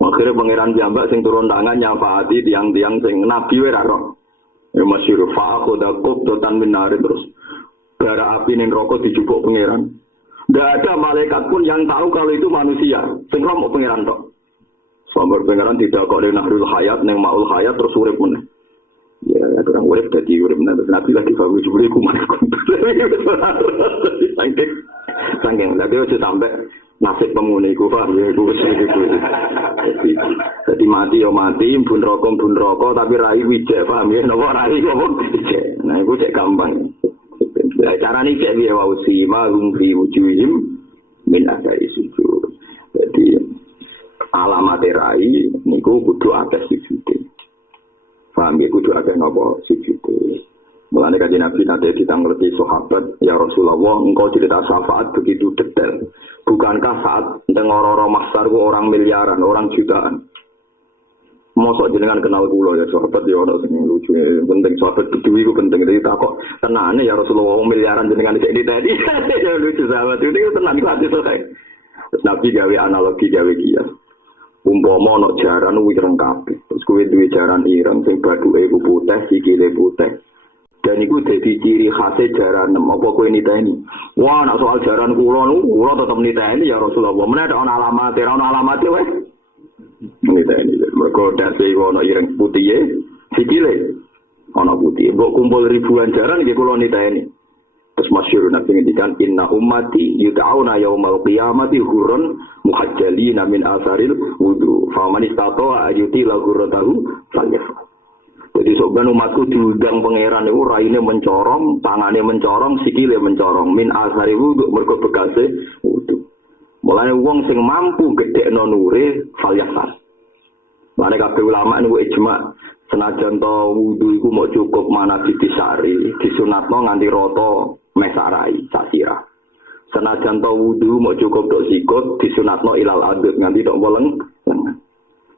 Akhirnya pangeran jambak sing turun tangan nyafaati tiang-tiang sing nabi wae ra roh. Ya masyhur fa'akhuda qubdatan min nar terus bara api ning rokok dijupuk pangeran. Ndak ada malaikat pun yang tahu kalau itu manusia. Sing roh mau pangeran tok. Sambar pangeran tidak kok ning nahrul hayat ning maul hayat terus urip meneh. Ya orang urip dadi urip meneh nabi lagi bagus jebule kuman. Sangking lagi ojo sampai nasib pemune iku paham ya iku wis iku. Dadi mati yo mati bun rokok tapi rai wijek paham ya napa rai apa wijek. Nah iku cek gampang. Ya carane cek piye wae sima rumpi wujuhim min asai sujud. Jadi alamat rai niku kudu akeh sujud. Paham ya kudu akeh napa sujud. Mulane kanjeng Nabi nate ditangkleti sahabat, ya Rasulullah, engkau cerita syafaat begitu detail. Bukankah saat orang-orang mahsyar orang miliaran, orang jutaan? Mosok jenengan kenal kula ya sahabat ya ono sing lucu penting sahabat duwe iku penting iki tak kok tenane ya Rasulullah miliaran jenengan iki tadi ya lucu sahabat itu tenan hati selesai. Terus Nabi gawe analogi gawe kias. Umpama ono jaran ireng kabeh. Terus kowe duwe jaran ireng sing bathuke iku putih sikile putih. Dan iku dadi ciri khas jaran apa kowe niteni. Wah nek soal jaran kula tetep niteni ya Rasulullah. Menawa ana alamate wae. Niteni mergo dase ono ireng putih sikile ono putih mbok kumpul ribuan jaran iki kula niteni terus masyhur Nabi ngendikan inna ummati yud'auna yaumal qiyamati hurran muhajjalina min asaril wudu faman istata'a ayuti la ghurratahu falyafal. Jadi sebenarnya umatku diundang pangeran itu raine mencorong, tangane mencorong, sikile mencorong min asari wudu mergo bekase wudu. Mulane wong sing mampu gedhekno nure falyafal. Mane kabeh ulama niku ijma senajan to wudu iku mok cukup mana ditisari, disunatno nganti rata mesarai sasira. Senajan to wudu mok cukup tok sikut, disunatno ilal adut nganti tok weleng.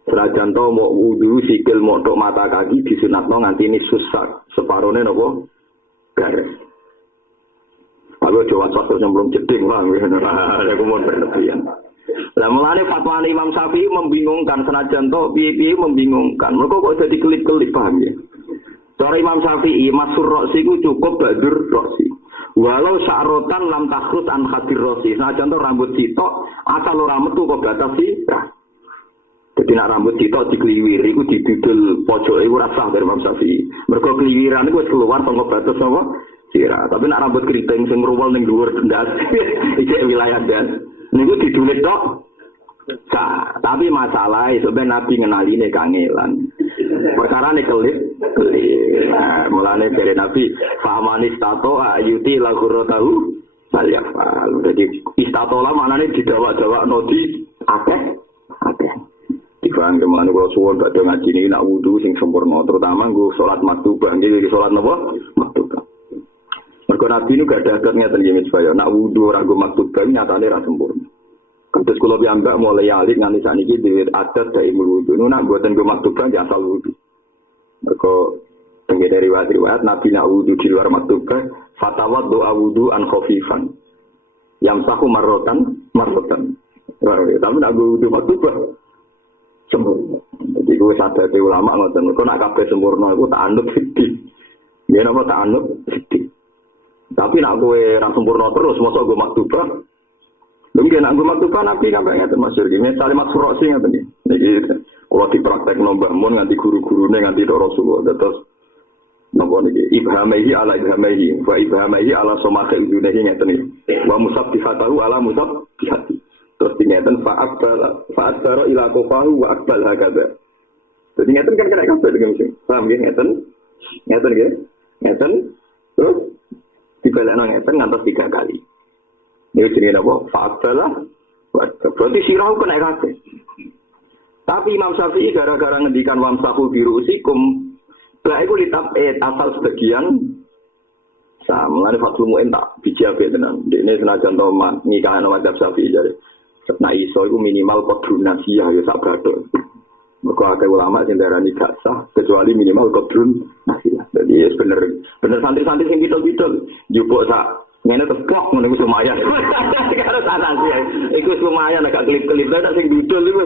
Senajan to mok wudu sikil mok tok mata kaki disunatno nganti nisus separone napa garis. Aku coba satu sebelum jeding lah, aku mau berlebihan. Lah mulane fatwa Imam Syafi'i membingungkan senajan to piye-piye membingungkan. Mergo kok dadi kelip-kelip paham ya. Cara Imam Syafi'i masur roksi ku cukup badur roksi. Walau sya'rotan lam takhrus an khadir roksi. Senajan to rambut sitok asal ora metu kok batas sirah. Jadi nak rambut sitok dikliwir iku didudul pojoke ora sah dari Imam Syafi'i. Mergo kliwiran iku wis keluar saka batas apa? Sirah. Tapi nak rambut keriting sing ngruwel ning dhuwur ndas iki wilayah das. Niku didulit tok. Sah, tapi masalah sebenarnya Nabi ngenaline kangelan. Perkarane kelip. Nah, mulane dari Nabi famanis tato ayuti la ghurratahu falyafal. Jadi istatola maknane didawa-dawakno di akeh. Difaham kemana kalau suwon badhe ngaji niki nak wudu sing sempurna, terutama nggo salat maktubah nggih salat napa? Maktubah. Mergo Nabi nu gak ada adatnya ngeten supaya nak wudu ora nggo maktubah nyatane ra sempurna. Kantos kula piyambak mulai alit nganti sakniki dhewe adat daimul wudu. Nu nak mboten nggo maktubah ya asal wudu. Mergo tengene riwayat Nabi nak wudu di luar maktubah fatawad doa wudu an khafifan. Yamsahu marrotan. Tapi nak wudu maktubah sempurna. Jadi gue sadar ulama ngoten. Kok nak kabeh sempurna iku tak anut fikih. Yen apa tak anut fikih. Tapi nak gue ra sempurna terus mosok gue maktubah. Lha nek nak gue maktubah Nabi kan kaya termasuk iki. Misale maksud sing ngoten iki. Niki kalau dipraktekno Mbah Mun nganti guru-gurune nganti Rasulullah terus napa niki ibhamahi ala ibhamahi wa ibhamahi ala somakhi dunehi ngeten iki. Wa musabbihatahu ala musabbihati. Terus dinyaten fa'at baro ila kofahu wa akbal hakada. Jadi ngeten kan kena kabeh dengan sing. Paham nggih ngeten? Ngeten nggih. Ngeten. Terus dibalekno ngeten ngantos 3 kali. Niku jenenge napa? Fa'at bala. Berarti sirah kena kabeh. Tapi Imam Syafi'i gara-gara ngendikan wamsahu birusikum, bae iku litap asal sebagian samulane fatul mu'in tak bijabe tenan. Dene senajan to ngikane madzhab Syafi'i jare. Nah iso itu minimal kodrun nasiyah ya sak bathuk. Mergo akeh ulama sing darani gak sah kecuali minimal kodrun nasiyah. Jadi ya bener santri-santri sing bidol-bidol njupuk sak ngene terus kok ngono iku lumayan. Karo sanasi iku lumayan agak klip-klip nek sing bidol iku.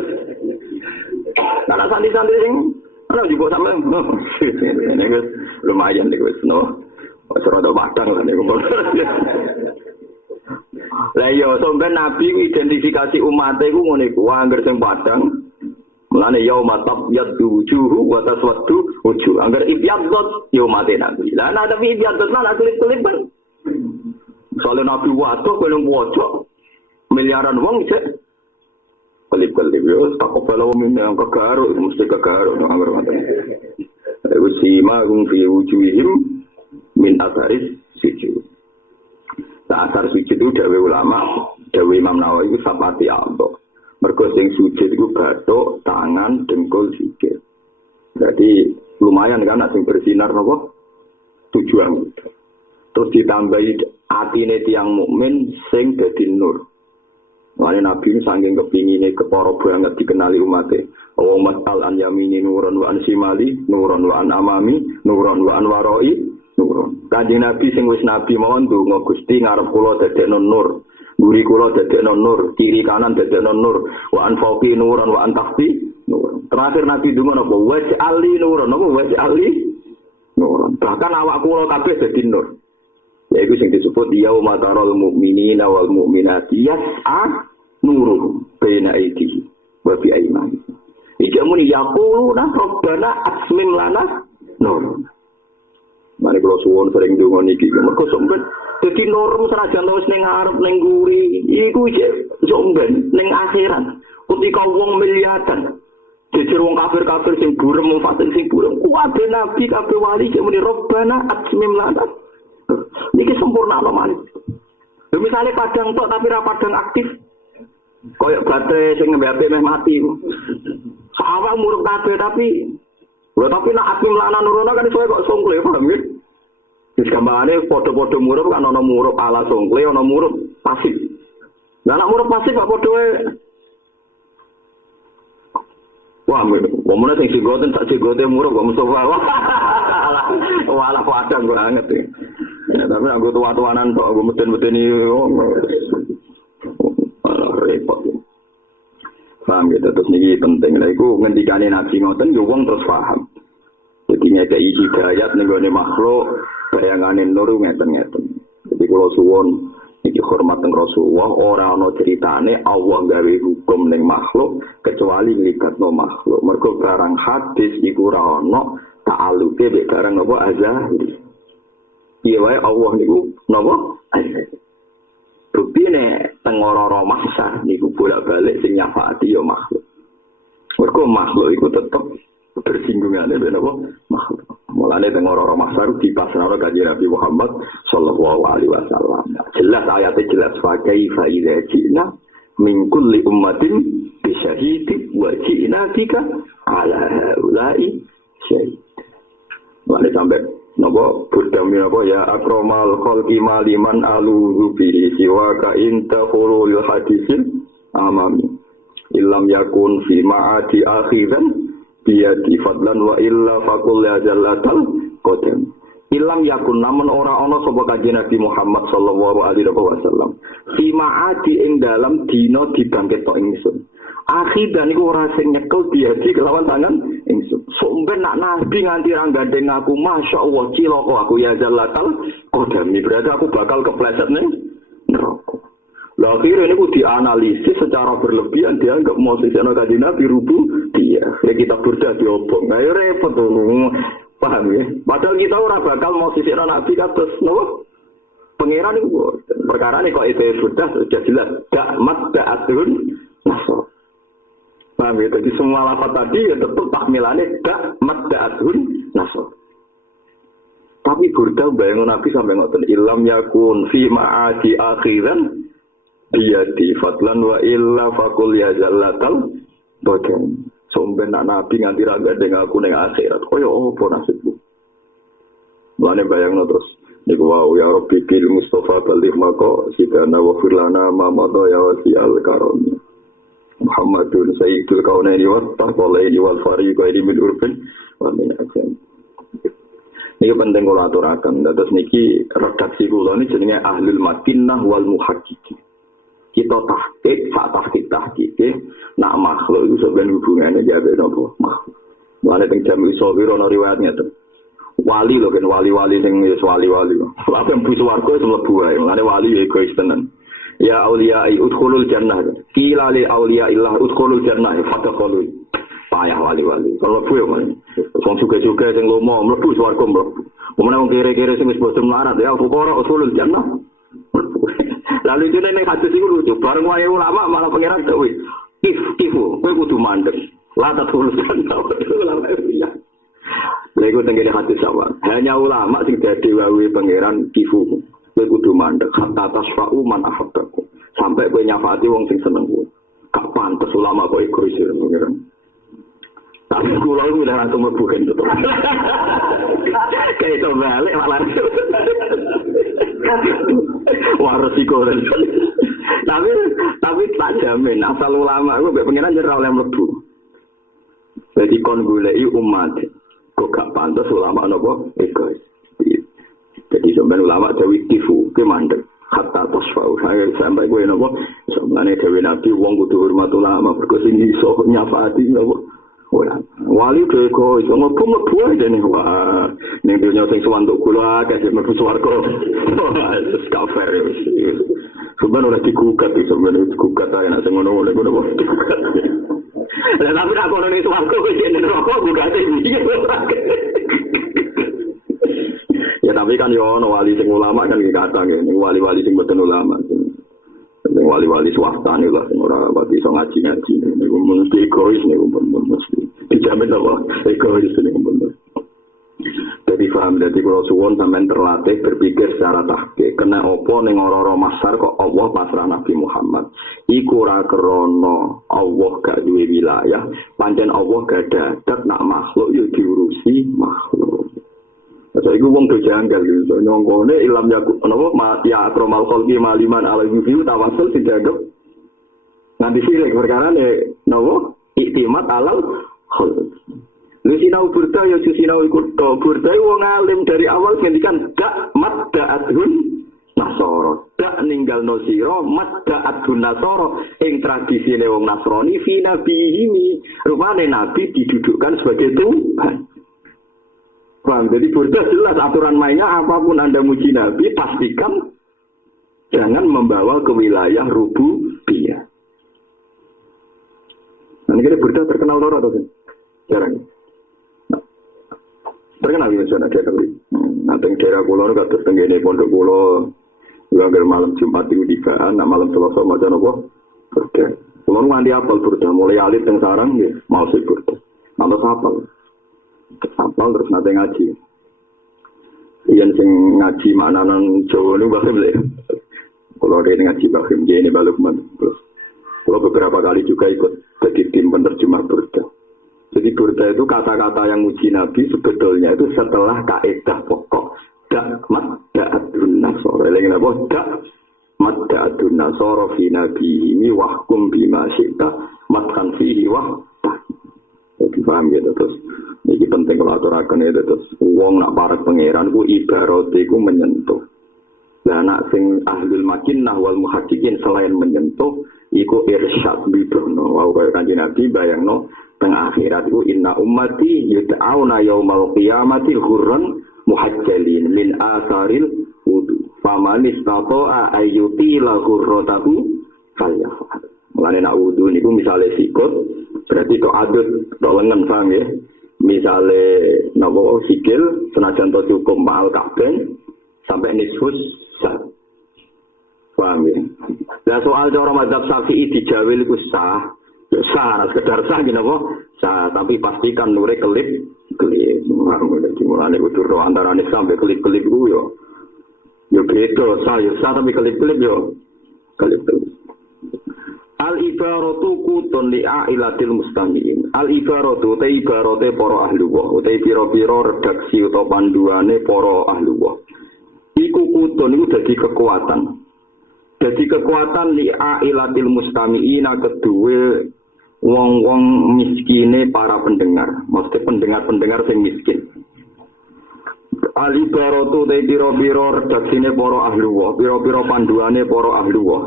Karena santri-santri sing ana njupuk sampe ngene wis lumayan iku wis no. Wis rada padang lan iku. Lah iya sampeyan Nabi identifikasi umat iku ngene iku angger sing padang mulane yauma tabyaddu wujuhu wa taswaddu wujuh angger ibyaddot yauma Nabi lah ana tapi ibyaddot lan klip-klip kan soalnya Nabi waduh kono pojok miliaran wong cek klip-klip yo tak kepala wong yang kegaruk mesti kegaruk nang angger ngoten iku sima gum fi wujuhihim min atharis sujud. Asar sujud itu dawe ulama, dawe Imam Nawawi itu sapati Allah. Mergo sing sujud itu bathuk, tangan, dengkul, sikil. Jadi lumayan kan sing bersinar napa? tujuan. Terus ditambahi atine tiyang mukmin sing dadi nur. Mane Nabi ini saking kepingine kepara banget dikenali umate. Oh masal an yamini nuron wa an simali nuron wa an amami nuron wa an waroi nuron. Kanjeng Nabi sing wis nabi mawon ndonga Gusti ngarep kula dadekno nur. Guri kula dadekno nur, kiri kanan dadekno nur, wa an fauqi nuron wa an tahti nuron. Terakhir Nabi ndonga napa? Waj'ali nuron, napa waj'ali nuron. Bahkan awak kula kabeh dadi nur. Yaitu yang disebut yauma taral mu'minina wal mu'minati yas'a nuruhum baina aydihi wa bi aymanihim. Iki muni yaquluna rabbana asmim lana nur. Mane kula suwun sering ndonga niki mergo sampeyan dadi nur senajan wis ning ngarep ning nguri iku sampeyan ning akhirat ketika wong miliatan jejer wong kafir-kafir sing burem fasil sing burem kuwabe nabi kabeh wali sing muni rabbana asmim lana. Niki sempurna nomane. Lha misale padang tok tapi ra padang aktif. Koyok baterai sing ngembe meh mati. Sawah murup kabeh tapi nak asmim lana nurono kan iso kok songkle paham nggih. Wis gambane padha-padha murup kan ana murup ala songkle ana murup pasif. Lah nek murup pasif kok padha wae. Wah, momone sing sigoten tak sigote murup kok Mustafa. Walah padang banget ya. Ya, tapi aku tua-tuanan tok aku meden-medeni repot. Paham gitu, terus niki penting. Lah iku ngendikane Nabi ngoten yo wong terus paham. Jadi ngekei hidayat ning gone makhluk bayangane nur ngeten-ngeten. Jadi kula suwun iki hormat teng Rasulullah ora ana critane Allah gawe hukum ning makhluk kecuali nglibatno makhluk. Mergo barang hadis iku ora ana ta'aluke mek barang apa azali. Iya wae Allah niku napa? Buktine teng ora-ora mahsyar niku bolak-balik sing nyafaati ya makhluk. Mergo makhluk iku tetep bersinggungan dengan apa? Makhluk. Mulane teng ora-ora mahsyar dipasrahno kanjeng Nabi Muhammad sallallahu alaihi wasallam. Jelas ayatnya jelas fa kaifa idza ji'na min kulli ummatin bi syahidin wa ji'na bika ala haula'i syahid. Mulane sampai napa budami apa ya akramal khalqi maliman aluhu bihi siwa ka inta khulul hadisin amami illam yakun fi ma'ati akhiran biyadi fadlan wa illa faqul ya jallatal qadam illam yakun namun ora ana sapa kanjeng Nabi Muhammad sallallahu alaihi wasallam fi ma'ati ing dalam dina dibangkit tok ingsun akhiran iku ora sing nyekel diadi kelawan tangan ingsun. Sampeyan nak nabi nganti ra gandeng aku, masyaallah cilaka aku ya jallatal qadami. Berarti aku bakal kepleset ning neraka. Lah akhirnya niku dianalisis secara berlebihan dianggap mau sesana kanjeng Nabi rubu dia. Ya kita burda diobong. Ayo repot to. Paham ya? Padahal kita ora bakal mau sesana Nabi kados napa? Pangeran niku perkara nek kok itu sudah jelas dakmat da'atun nasr. Paham ya? Jadi semua lafaz tadi ya tetap takmilannya dakmat da'atun nasr. Tapi burda bayangin Nabi sampai ngoten ilam yakun fi ma'adi akhiran biyadi fadlan wa illa faqul ya jallatal badan. Sampai nak Nabi nganti ra gandeng aku ning akhirat. Kaya opo nasibku. Mulane bayangno terus niku wau ya Rabbi bil Mustafa balligh maqo sidana wa firlana ma madha ya wasi'al karam. Muhammadun sayyidul kaunaini wa taqalaini wal fariqaini min urfin wa min ajam. Niki penting kula aturaken. Terus niki redaksi kula niki jenenge Ahlul Madinah wal Muhaqqiqin. Kita tahqiq nak makhluk itu sebenarnya hubungannya jabe napa makhluk. Mane teng jam iso wiro ana riwayatnya ten. Wali lho kan wali-wali sing wis wali-wali. Lah ben bu swarga mlebu wae. Mane wali ya egois tenan. Ya auliya'i udkhulul jannah. Qila li auliyaillah udkhulul jannah fadkhulu. Payah wali-wali. Kalau mlebu ya mane. Wong suge-suge sing lomo mlebu swarga mlebu. Umane wong kere-kere sing wis bodo melarat ya fuqara udkhulul jannah. Lalu itu nek hadis iku lucu, bareng wae ulama malah pangeran dewe. Kifu, kowe kudu mandeg. La tatulusan ulama ya. Lha iku tengene hadis sama. Hanya ulama sing dadi wae pangeran kifu. Kowe kudu mandeg hatta tasfa'u man ahabbaku. Sampai kowe nyafaati wong sing seneng kowe. Gak pantes ulama kok egois pangeran. Tapi kula iku udah langsung mlebu kan tetep. Kayak itu balik malah. Wah resiko. Tapi tak jamin asal ulama iku mbek pengiran ora oleh mlebu. Jadi kon goleki umat kok gak pantas ulama napa egois. Jadi sampeyan ulama dewi tifu ke mandek kata tasfau saya sampai gue napa sampeyan dewe nabi wong kudu hormat ulama mergo sing iso nyafaati napa ora wali dhewe iso mlebu aja nih wah ning dunya sing suwantuk kula akeh mlebu swarga wis kafer wis sampeyan ora digugat sampeyan digugat ae nek sing ngono lek ngono digugat lah tapi nek kono ning swarga kok jeneng rokok gugate iki ya tapi kan yo ono wali sing ulama kan iki kadang ya wali-wali sing mboten ulama sing wali-wali swasta niku lah sing ora pati iso ngaji-ngaji niku mesti egois niku mesti dijamin apa egois niku bener. Jadi paham dadi kula suwun sampean terlatih berpikir secara tahqiq kena apa ning ora-ora masar kok Allah pasrah Nabi Muhammad iku ora krana Allah gak duwe wilayah pancen Allah gak dadak nak makhluk yo diurusi makhluk. Saya itu wong do janggal gitu. Nyongkone ilam yakut napa ya akromal khalqi maliman ala yufiu tawasul dianggap nganti sirik perkara ne napa iktimat alal khalq. Lu sinau burda ya sinau iku to burda wong alim dari awal ngendikan dak madda'atun nasara. Dak ninggalno sira madda'atun nasara ing tradisine wong Nasrani fi nabihimi. Rupane nabi didudukkan sebagai Tuhan. Bang, jadi burda jelas aturan mainnya apapun Anda muji Nabi, pastikan jangan membawa ke wilayah rububiyah. Nah, ini burda terkenal loro atau sih? Jarang. Nah, terkenal di sana dia tapi. Nanti daerah pulau itu kados tenggene pondok pulau, juga malam Jumat itu dibaan, nah malam Selasa macam apa? Burda. Pulau nganti apal burda, mulai alit yang sarang ya, mau sih burda. Nanti apal. Sapal terus nate ngaji. Yen sing ngaji maknanan Jawa niku bahim lho. Kalau ada ngaji bahim jene balukman. Kalau beberapa kali juga ikut jadi tim penerjemah burda. Jadi burda itu kata-kata yang muji Nabi sebetulnya itu setelah kaidah pokok dak madda'atun nasara. Lha apa dak madda'atun nasara fi nabiyhi wahkum bima syi'ta matkan fihi wa jadi paham gitu terus ini penting kalau aturakan itu terus uang nak para pangeran ku ibarat itu menyentuh dan nak sing ahlul makinnah wal muhaqqiqin selain menyentuh iku irsyad bidono wau kaya kanjeng Nabi bayangno tengah akhirat iku inna ummati yud'auna yaumal qiyamati ghurran muhajjalin min asaril wudu faman istata'a ayyuti la ghurratahu falyafal mulane nak wudu niku misale sikut berarti itu adut, itu lengan, paham ya? Misalnya, nopo sikil, senajan to cukup mahal kabeng, sampai nisfus sah. Paham ya? Nah soal cara mazhab Syafi'i dijawil itu sah. Ya sah, sekedar sah gini apa? Sah, tapi pastikan nure kelip. Paham ya? Dimulai kudur roh antara nis sampai kelip-kelip itu ya. Ya beda, sah, tapi kelip-kelip ya. Kelip-kelip. Al-ibaratu kutun li'a'ilatil mustami'in. Al-ibaratu te ibarate para ahli wa. Te pira-pira redaksi utawa panduane para ahli wa. Iku kutun iku dadi kekuatan. Dadi kekuatan li'a'ilatil mustami'in kedue wong-wong miskine para pendengar. Maksudnya pendengar-pendengar sing miskin. Al-ibaratu te pira-pira redaksine para ahli wa. Pira-pira panduane para ahli wa.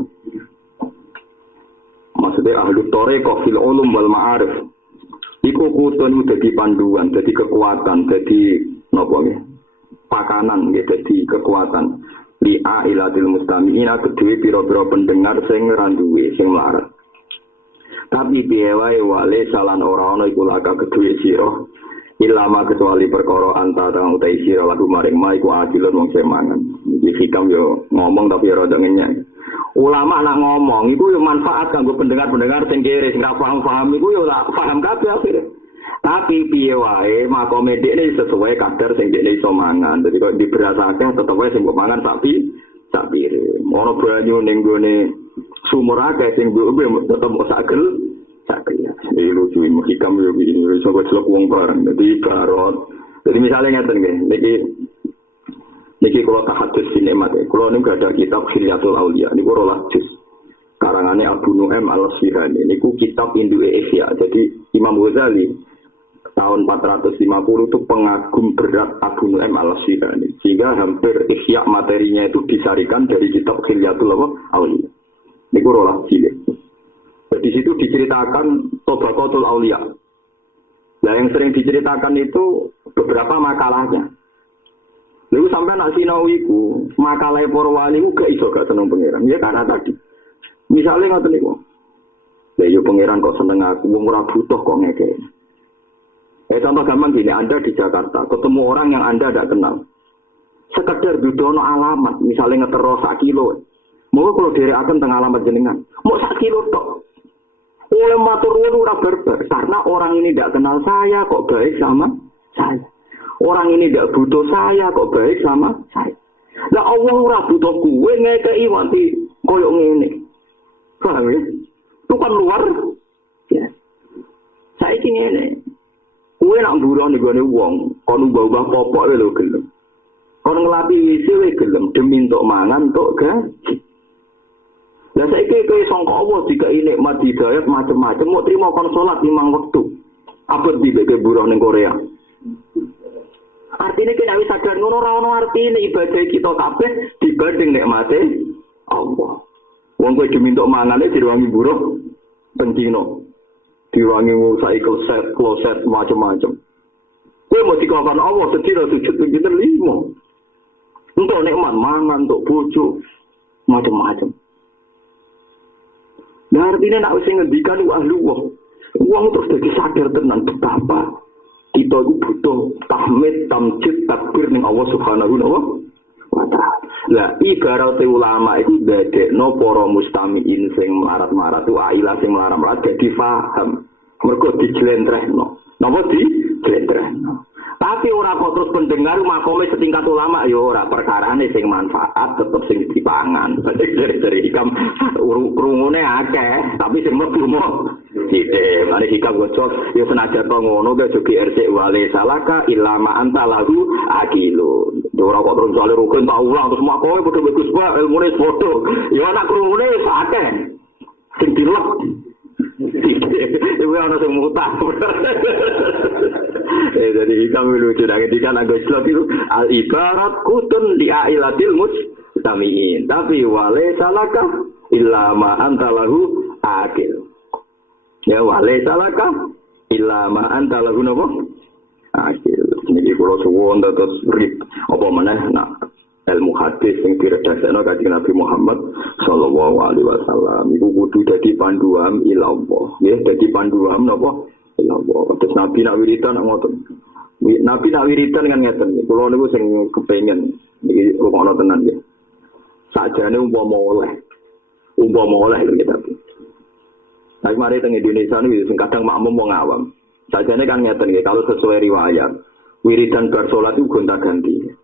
Maksudnya ahlu thariqah fil ulum wal ma'arif. Iku kutun dadi panduan, dadi kekuatan, dadi napa nggih? Pakanan nggih dadi kekuatan. Li ailatil mustami'ina kedue pira-pira pendengar sing randuwe, sing mlarat. Tapi piye wae wale salan ora ana iku laka kedue sira. Ilama kecuali perkara antara utai sira lagu maring ma iku adilun wong semangan. Iki hikam yo ngomong tapi ora ngenyek. Ulama nak ngomong itu yo manfaat kanggo pendengar-pendengar sing kere sing ora paham iku yo tak paham kabeh akhire. Tapi piye wae makome dekne sesuai kadar sing dekne iso mangan. Dadi kok diberasake tetep wae sing mbok mangan sak piring. Ono banyu ning gone sumur akeh sing mbok tetep sak sakit. Ini lucu ini hikam yo ini iso kok celok wong bareng. Dadi barot. Jadi misalnya ngeten nggih, niki kula tahadus sinemat e. Kula niku ada kitab Khilyatul Auliya niku 12 juz. Karangane Abu Nu'aim Al-Asfihani niku kitab Indu Ihya. Jadi Imam Ghazali tahun 450 itu pengagum berat Abu Nu'aim Al-Asfihani. Sehingga hampir ihya materinya itu disarikan dari kitab Khilyatul Auliya. Niku 12 jilid. Di situ diceritakan Tabaqatul Auliya. Nah yang sering diceritakan itu beberapa makalahnya. Lalu sampai nak sinawiku makalah para wali ku gak iso gak seneng pangeran. Ya karena tadi. Misalnya ngoten niku. Lah yo pangeran kok seneng aku, wong ora butuh kok ngekek. Contoh gampang gini, Anda di Jakarta ketemu orang yang Anda tidak kenal. Sekedar dudono alamat, misalnya ngetero 1 kilo. Mau kalau dhereaken teng alamat jenengan, mau 1 kilo tok. Oleh matur nuwun ora barbar, karena orang ini tidak kenal saya kok baik sama saya. Orang ini tidak butuh saya kok baik sama saya. Lah Allah ora butuh kuwe ngekeki wanti koyo ngene. Paham ya? Itu kan luar. Ya. Saiki ngene. Kuwe nak buron ning gone wong, kon mbah-mbah popok lho gelem. Kon nglapi wis wae gelem demi entuk mangan, entuk gaji. Lah saiki kowe sangka Allah dikai nikmat hidayat macam-macam, mau trimo kon salat 5 wektu. Apa dibeke buron ning Korea? Artinya kita wis sadar ngono ora ono artine ibadah kita kabeh dibanding nikmate Allah. Wong kowe dimintuk mangane diruangi buruh pencino. Diruangi ngusai kloset macam-macam. Kowe mau dikawani Allah sedina sujud pinten 5. Untuk nikmat mangan, untuk bojo macam-macam. Nah artinya nak wis ngendikan ahlullah. Wong terus dadi sadar tenan betapa kita itu butuh tahmid, tamjid, takbir ning Allah Subhanahu wa ta'ala. Lah ibarat ulama itu dadekno para mustamiin sing melarat-marat itu ailah sing melarat-marat dadi paham. Mergo dijlentrehno. Napa dijlentrehno? Tapi ora kok terus pendengar makome setingkat ulama ya ora perkarane sing manfaat tetep sing dipangan. Dari hikam krungune akeh, tapi sing mlebu mo sithik. Mari hikam gocok ya senajan to ngono ge jogi RC wale salaka ilama anta lahu akilu. Ora kok terus soal rukun tak ulang terus makome padha bagus wae ilmune padha. Ya ana krungune akeh. Sing dilep. Ibu ana sing mutah. Jadi kami lucu dah ketika nak Islam itu al ibarat kutun di ailatil mustamiin. Tapi wale salaka illa ma antalahu akil. Ya wale salaka illa ma antalahu napa? Akil. Niki kula suwun terus rip apa meneh nak ilmu hadis yang diredaksekno kanjeng Nabi Muhammad sallallahu alaihi wasallam iku kudu dadi panduan ilallah. Nggih dadi panduan napa? Ilallah. Terus Nabi nak wiridan ngoten. Nabi nak wiridan kan ngeten. Kula niku sing kepengin iki rumono tenan nggih. Sajane umpama oleh kita. Tapi mari teng Indonesia niku sing kadang makmum wong awam. Sajane kan ngeten nggih kalau sesuai riwayat wiridan bar salat itu gonta-ganti.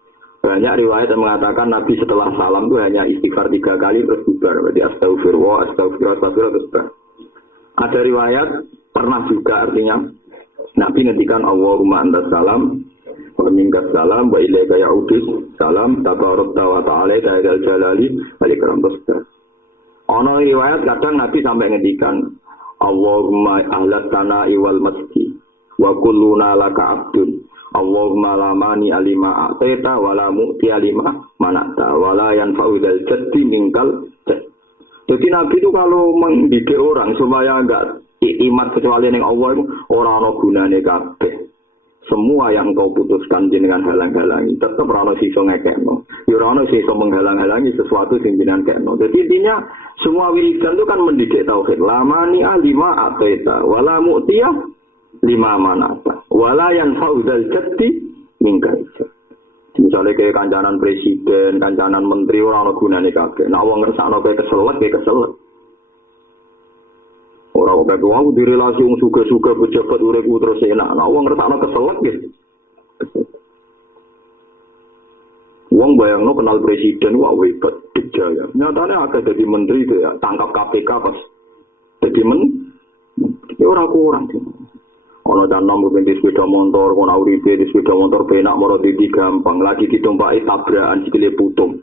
Banyak riwayat yang mengatakan Nabi setelah salam itu hanya istighfar 3 kali terus bubar. Berarti astagfirullah, terus bubar. Ada riwayat pernah juga artinya Nabi ngendikan Allahumma antas salam wa minkas salam wa ilaika ya'udus salam tabarakta wa ta'ala ta'ala jalali wal ikram terus. Ono riwayat kadang Nabi sampai ngendikan Allahumma ahlat tana'i wal masjid wa kulluna laka abdun Allahumma la mani alima a'taita wa la mu'ti alima mana'ta wa la yanfa'u dzal jaddi minkal jadd. Jadi Nabi itu kalau mendidik orang supaya enggak iman kecuali ning Allah itu ora ana gunane kabeh. Semua yang kau putuskan jenengan halang-halangi tetap ora ana sisa ngekekno. Ya ora ana sisa menghalang-halangi sesuatu sing jenengan kekno. Jadi intinya semua wiridan itu kan mendidik tauhid. La mani alima a'taita wa la mu'ti lima manata wala yang fauzal jati mingkai. Misalnya kayak kancanan presiden, kancanan menteri orang gunane kabeh. Nak wong ngersakno kayak keselak. Orang kok wong di relasi wong suga-suga pejabat urip terus enak. Nak wong ngersakno keselak gitu. Wong bayangno kenal presiden wah hebat dijaya. Nyatane agak jadi menteri itu ya, tangkap KPK pas jadi Iki ora kurang. Ono danom di sepeda motor, kono uripe di sepeda motor penak moro di gampang, lagi ditumpaki tabrakan sikile putung.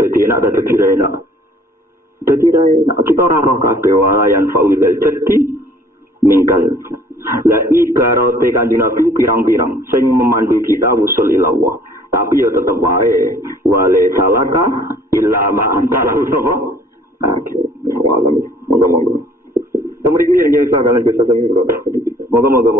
Dadi enak dadi enak. Dadi enak. Kita ora roh kabeh walayan fauzal jadi mingkal. La ibarate kanjeng Nabi pirang-pirang sing memandu kita wusul ila Allah. Tapi ya tetep wae wale salaka illa ma antara sapa. Oke, walam. Moga-moga. Kemudian yang saya akan bisa sami. Moga-moga